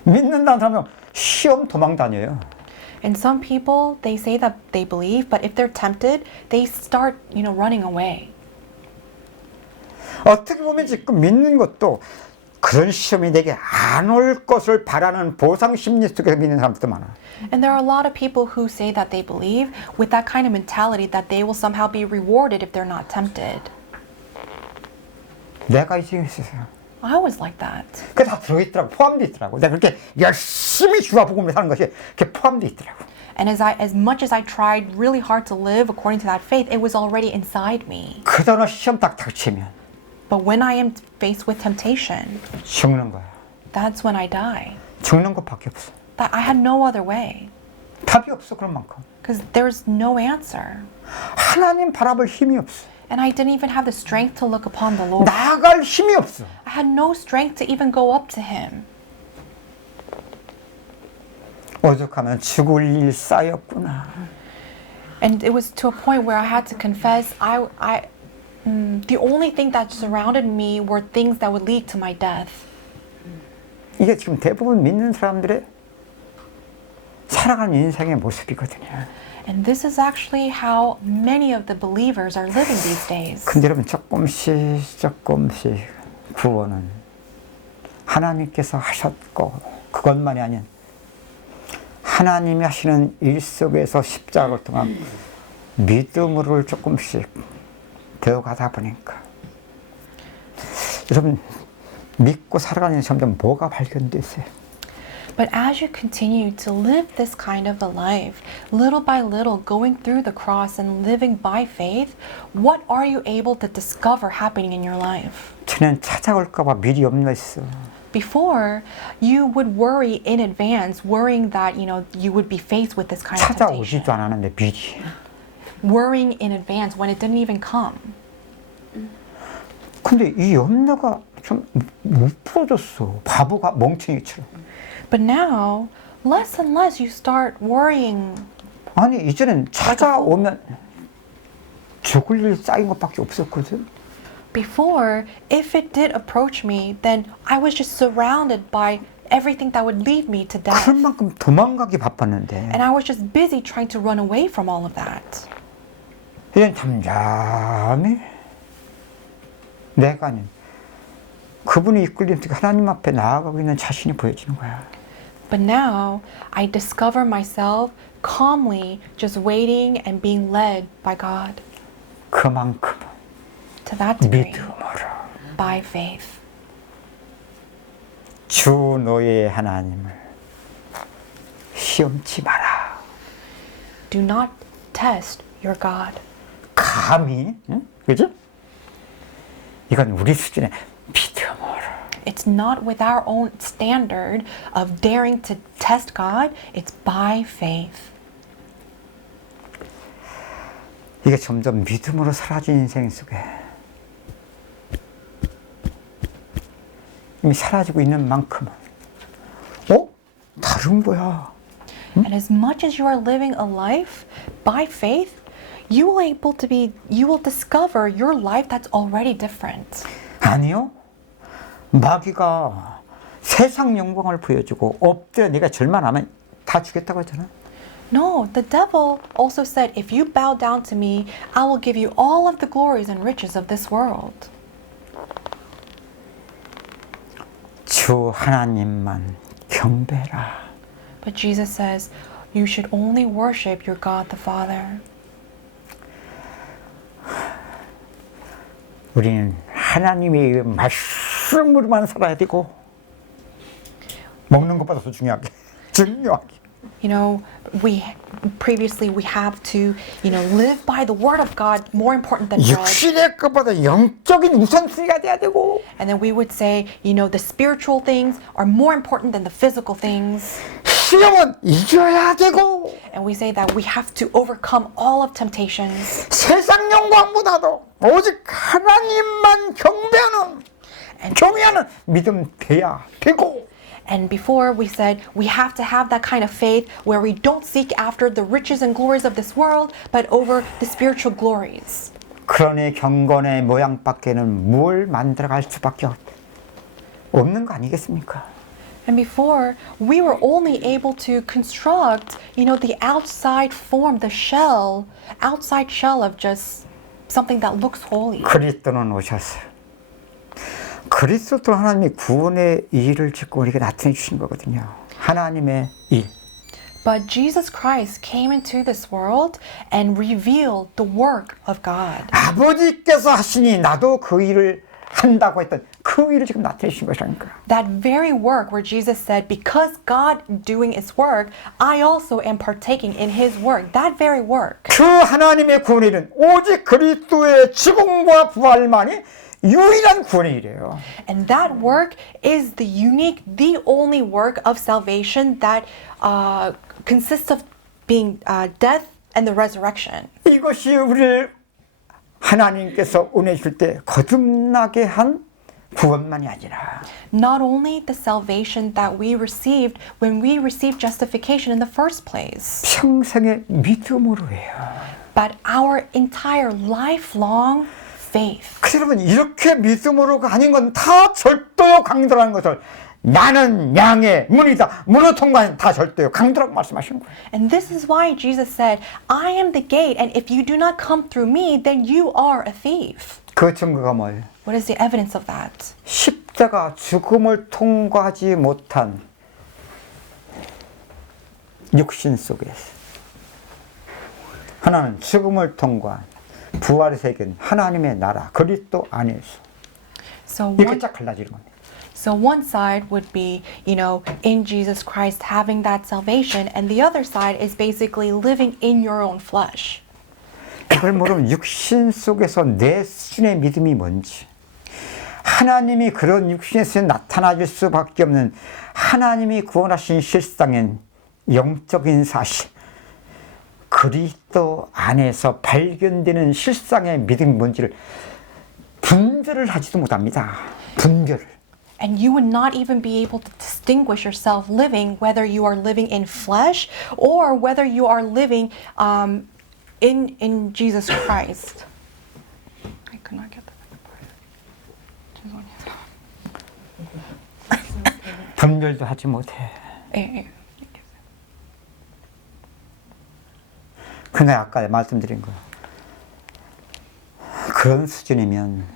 믿는다는 사람은 시험 도망 다녀요. And some people, they say that they believe, but if they're tempted, they start, running away. 어떻게 보면 지금 믿는 것도 그런 시험이 내게 안 올 것을 바라는 보상 심리 속에서 믿는 사람들도 많아. And there are a lot of people who say that they believe with that kind of mentality that they will somehow be rewarded if they're not tempted. 내가 이 중에 있었어요. I was like that. 그게 다 들어있더라고. 포함되어 있더라고. 내가 그렇게 열심히 주와 복음을 사는 것이 그렇게 포함되어 있더라고. And as much as I tried really hard to live according to that faith, it was already inside me. 그러나 시험 딱 닥치면 But when I am faced with temptation, 죽는 거야. that's when I die. 죽는 것밖에 없어. That I had no other way. 답이 없어 그런 만큼. Because there's no answer. 하나님 바라볼 힘이 없어. And I didn't even have the strength to look upon the Lord. 나아갈 힘이 없어. I had no strength to even go up to Him. 오죽하면 죽을 일 쌓였구나. And it was to a point where I had to confess, the only thing that surrounded me were things that would lead to my death. 이게 지금 대부분 믿는 사람들의 살아가는 인생의 모습이거든요. And this is actually how many of the believers are living these days. 근데 여러분 조금씩 구원은 하나님께서 하셨고 그것만이 아닌 하나님이 하시는 일 속에서 십자가를 통한 믿음으로 조금씩 되어가다 보니까 여러분 믿고 살아가는 점점 뭐가 발견되세요? But as you continue to live this kind of a life, little by little going through the cross and living by faith, what are you able to discover happening in your life? 전엔 찾아올까봐 미리 염려했어. Before, you would worry in advance, worrying that, you would be faced with this kind of temptation. 찾아오지도 않았는데 미리. Worrying in advance when it didn't even come. 근데 이 염려가 좀 못 풀어졌어. 바보가 멍청이처럼. But now, less and less you start worrying. 아니 이전엔 찾아오면 죽을 일 쌓인 것밖에 없었거든. Before, if it did approach me, then I was just surrounded by everything that would lead me to death. 그런 만큼 도망가기 바빴는데 And I was just busy trying to run away from all of that. 이젠 잠잠히 내가 아닌 그분이 이끌림 속에 하나님 앞에 나아가고 있는 자신이 보여지는 거야. But now, I discover myself calmly just waiting and being led by God. 그만큼 To that degree, 믿음으로 by faith. 주 너의 하나님을 시험치 마라. Do not test your God. 감히, 응? 그죠? 이건 우리 수준의 믿음으로. It's not with our own standard of daring to test God. It's by faith. 이게 점점 믿음으로 사라진 인생 속에 이미 사라지고 있는 만큼은 다른 거야. And as much as you are living a life by faith, you will discover your life that's already different. 아니요. 마귀가 세상 영광을 보여주고 엎드려 네가 절만하면 다 주겠다고 했잖아. No, the devil also said, if you bow down to me, I will give you all of the glories and riches of this world. 주 하나님만 경배라. But Jesus says, you should only worship your God the Father. 우리는 하나님의 말씀으로만 살아야 되고 먹는 것보다 더 중요하게. We have to, live by the word of God more important than bread. 육신의 것보다 영적인 우선순위가 돼야 되고. And then we would say, the spiritual things are more important than the physical things. 시험은 이겨야 되고. And we say that we have to overcome all of temptations. 세상 영광보다도 오직 하나님만 경배하는 믿음 돼야 되고. And before we said we have to have that kind of faith where we don't seek after the riches and glories of this world, but over the spiritual glories. 그러니 경건의 모양밖에는 뭘 만들어갈 수밖에 없는 거 아니겠습니까? And before, we were only able to construct, the outside form, outside shell of just something that looks holy. 그리스도는 오셨어요. 그리스도 하나님이 구원의 일을 짓고 우리에게 나타내 주신 거거든요. 하나님의 일. But Jesus Christ came into this world and revealed the work of God. 아버지께서 하시니 나도 그 일을 한다고 했던 그 일을 지금 나타내 주신 것이라니까. That very work where Jesus said, because God doing his work, I also am partaking in his work. That very work. 그 하나님의 구원의 일은 오직 그리스도의 죽음과 부활만이 유일한 구원의 일이에요. And that work is the only work of salvation that consists of being death and the resurrection. 이것이 우리를 하나님께서 은혜 줄 때 거듭나게 한 구원만이 아니라 Not only the salvation that we received when we received justification in the first place, 평생의 믿음으로 해요. but our entire lifelong faith. 그래서 여러분 이렇게 믿음으로가 아닌 건 다 절도요 강도라는 것을 나는 양의 문이다. 문을 통과하는 다 절도요 강도라고 말씀하신 거예요. And this is why Jesus said, I am the gate, and if you do not come through me, then you are a thief. 그 증거가 뭐예요? What is the evidence of that? 십자가 죽음을 통과하지 못한 육신 속에서 하나는 죽음을 통과한 부활의 세계는 하나님의 나라 그리스도 안에서 So 이렇게 one, 쫙 갈라지는 겁니다. so one side would be, in Jesus Christ having that salvation, and the other side is basically living in your own flesh. 그걸 모르면 육신 속에서 내 수준의 믿음이 뭔지, 하나님이 그런 육신에서 나타나질 수밖에 없는 하나님이 구원하신 실상인 영적인 사실, 그리스도 안에서 발견되는 실상의 믿음이 뭔지를 분별을 하지도 못합니다. 분별을. And you would not even be able to distinguish yourself living, whether you are living in flesh or whether you are living in Jesus Christ. I could not get that part. 분별도 하지 못해. 예. 그러니까 아까 말씀드린 거. 그런 수준이면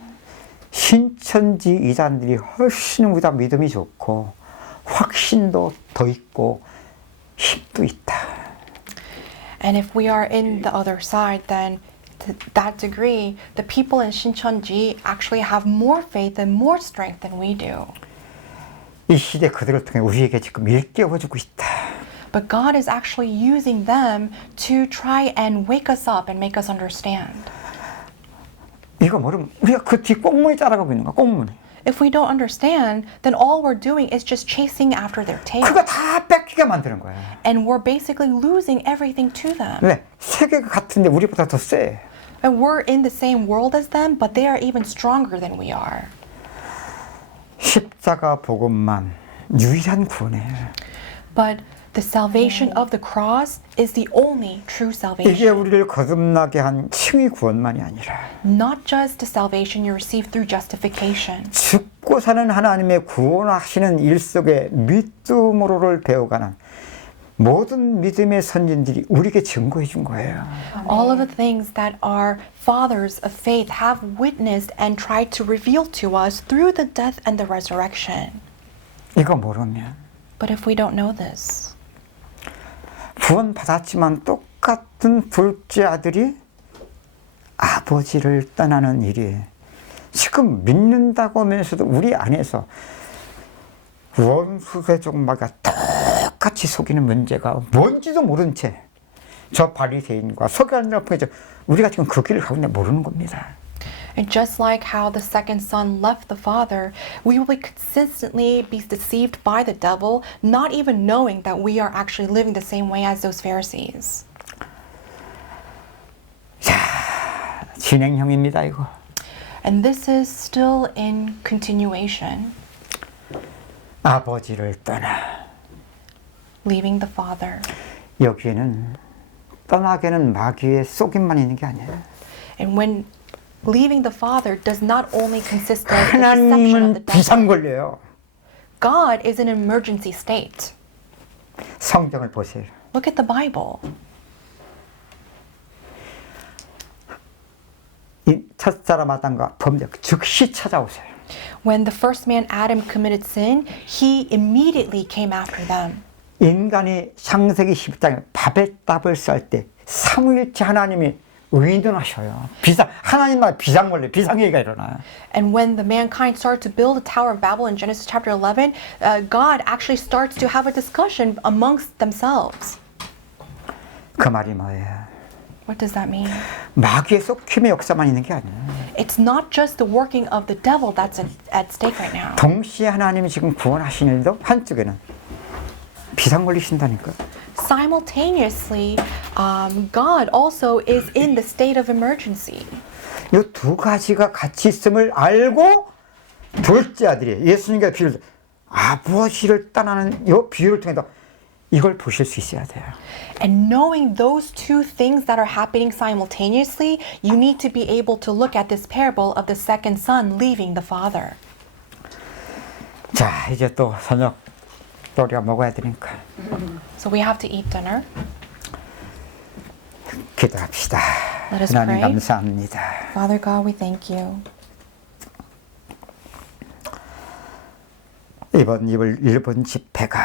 신천지 이단들이 훨씬 우리보다 믿음이 좋고 확신도 더 있고 힘도 있다. And if we are in the other side, then to that degree, the people in Shincheonji actually have more faith and more strength than we do. 이 시대 그들을 통해 우리에게 지금 일깨워주고 있다. But God is actually using them to try and wake us up and make us understand. 이거 모르면 우리가 그 뒤 꽁무니 따라가고 있는 거야. 꽁무니. If we don't understand, then all we're doing is just chasing after their tail. 그거 다 뺏기게 만드는 거야. And we're basically losing everything to them. 왜? 세계가 같은데 우리보다 더 세. And we're in the same world as them, but they are even stronger than we are. 십자가 복음만 유일한 구원이에요. But the salvation of the cross is the only true 이게 salvation. 우리를 거듭나게 한 칭의 구원만이 아니라 Not just the salvation you receive through justification, 죽고 사는 하나님의 구원하시는 일 속에 믿음으로를 배워가는 모든 믿음의 선진들이 우리에게 증거해 준 거예요. all of the things that our fathers of faith have witnessed and tried to reveal to us through the death and the resurrection. 이거 모르면 But if we don't know this, 구원 받았지만 똑같은 둘째 아들이 아버지를 떠나는 일이 지금 믿는다고 하면서도 우리 안에서 원수대종마가 똑같이 속이는 문제가 뭔지도 모른 채 저 바리새인과 서기관들 앞에서 우리가 지금 그 길을 가고 있는데 모르는 겁니다. and just like how the second son left the father, we will consistently be deceived by the devil, not even knowing that we are actually living the same way as those Pharisees. 진행형입니다, 이거. And this is still in continuation, 아버지를 떠나. leaving the father. 여기에는 떠나게는 마귀의 속임만 있는 게 아니에요. And when leaving the father does not only consist of the deception of the 하나님은 devil, 비상 걸려요. God is in an emergency state. 성경을 보세요. Look at the Bible. 이 첫사람 아담과 범죄 즉시 찾아오세요. When the first man Adam committed sin, he immediately came after them. 인간이 창세기 10장에 밥의 답을 쌀 때 삼위일체 하나님이 의논하셔요. 하나님 말 비상 걸려 비상회의가 일어나요. And when the mankind started to build the Tower of Babel in Genesis chapter 11, God actually starts to have a discussion amongst themselves. 그 말이 뭐예요? What does that mean? 마귀의 속힘의 역사만 있는 게 아니에요. It's not just the working of the devil that's at stake right now. 동시에 하나님이 지금 구원하시는 일도 한쪽에는 비상 걸리신다니까. Simultaneously, God also is in the state of emergency. 이 두 가지가 같이 있음을 알고 둘째 아들이 예수님과 비유를 아버지를 떠나는 이 비유를 통해서 이걸 보실 수 있어야 돼요. And knowing those two things that are happening simultaneously, you need to be able to look at this parable of the second son leaving the father. 자, 이제 또 저녁 또 우리가 먹어야 되니까 So we have to eat dinner. 기도합시다. Let us 하나님 pray. 감사합니다. Father God, we thank you. 이번 일본 집회가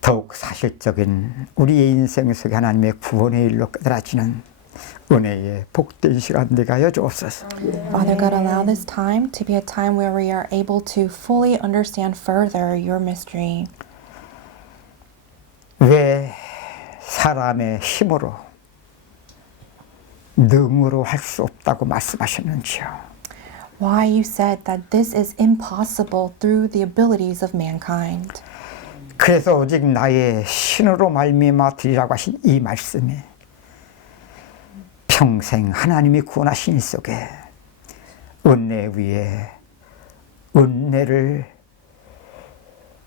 더욱 사실적인 우리의 인생 속에 하나님의 구원의 일로 깨달아지는 은혜의 복된 시간 되게 하여 주옵소서. Father God, allow this time to be a time where we are able to fully understand further your mystery. 왜 사람의 힘으로 능으로 할 수 없다고 말씀하셨는지요. Why you said that this is impossible through the abilities of mankind. 그래서 오직 나의 신으로 말미암아 드리라고 하신 이 말씀에 평생 하나님이 구원하신 일 속에 은혜 위에 은혜를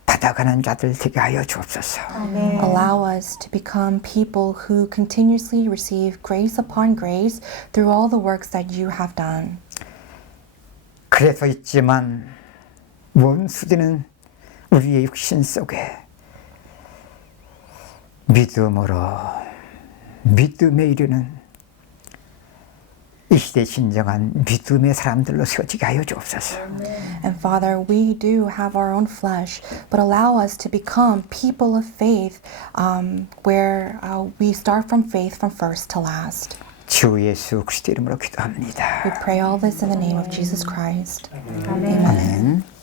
받아가는 자들 되게 하여 주옵소서. Allow us to become people who continuously receive grace upon grace through all the works that you have done. 그래서 있지만 원수되는 우리의 육신 속에 믿음으로 믿음에 이르는 이 시대 진정한 믿음의 사람들로 세워지게 하여 주옵소서. And Father, we do have our own flesh, but allow us to become people of faith where we start from faith from first to last. 주 예수 그리스도 이름으로 기도합니다. We pray all this in the name of Jesus Christ. Amen. 아멘.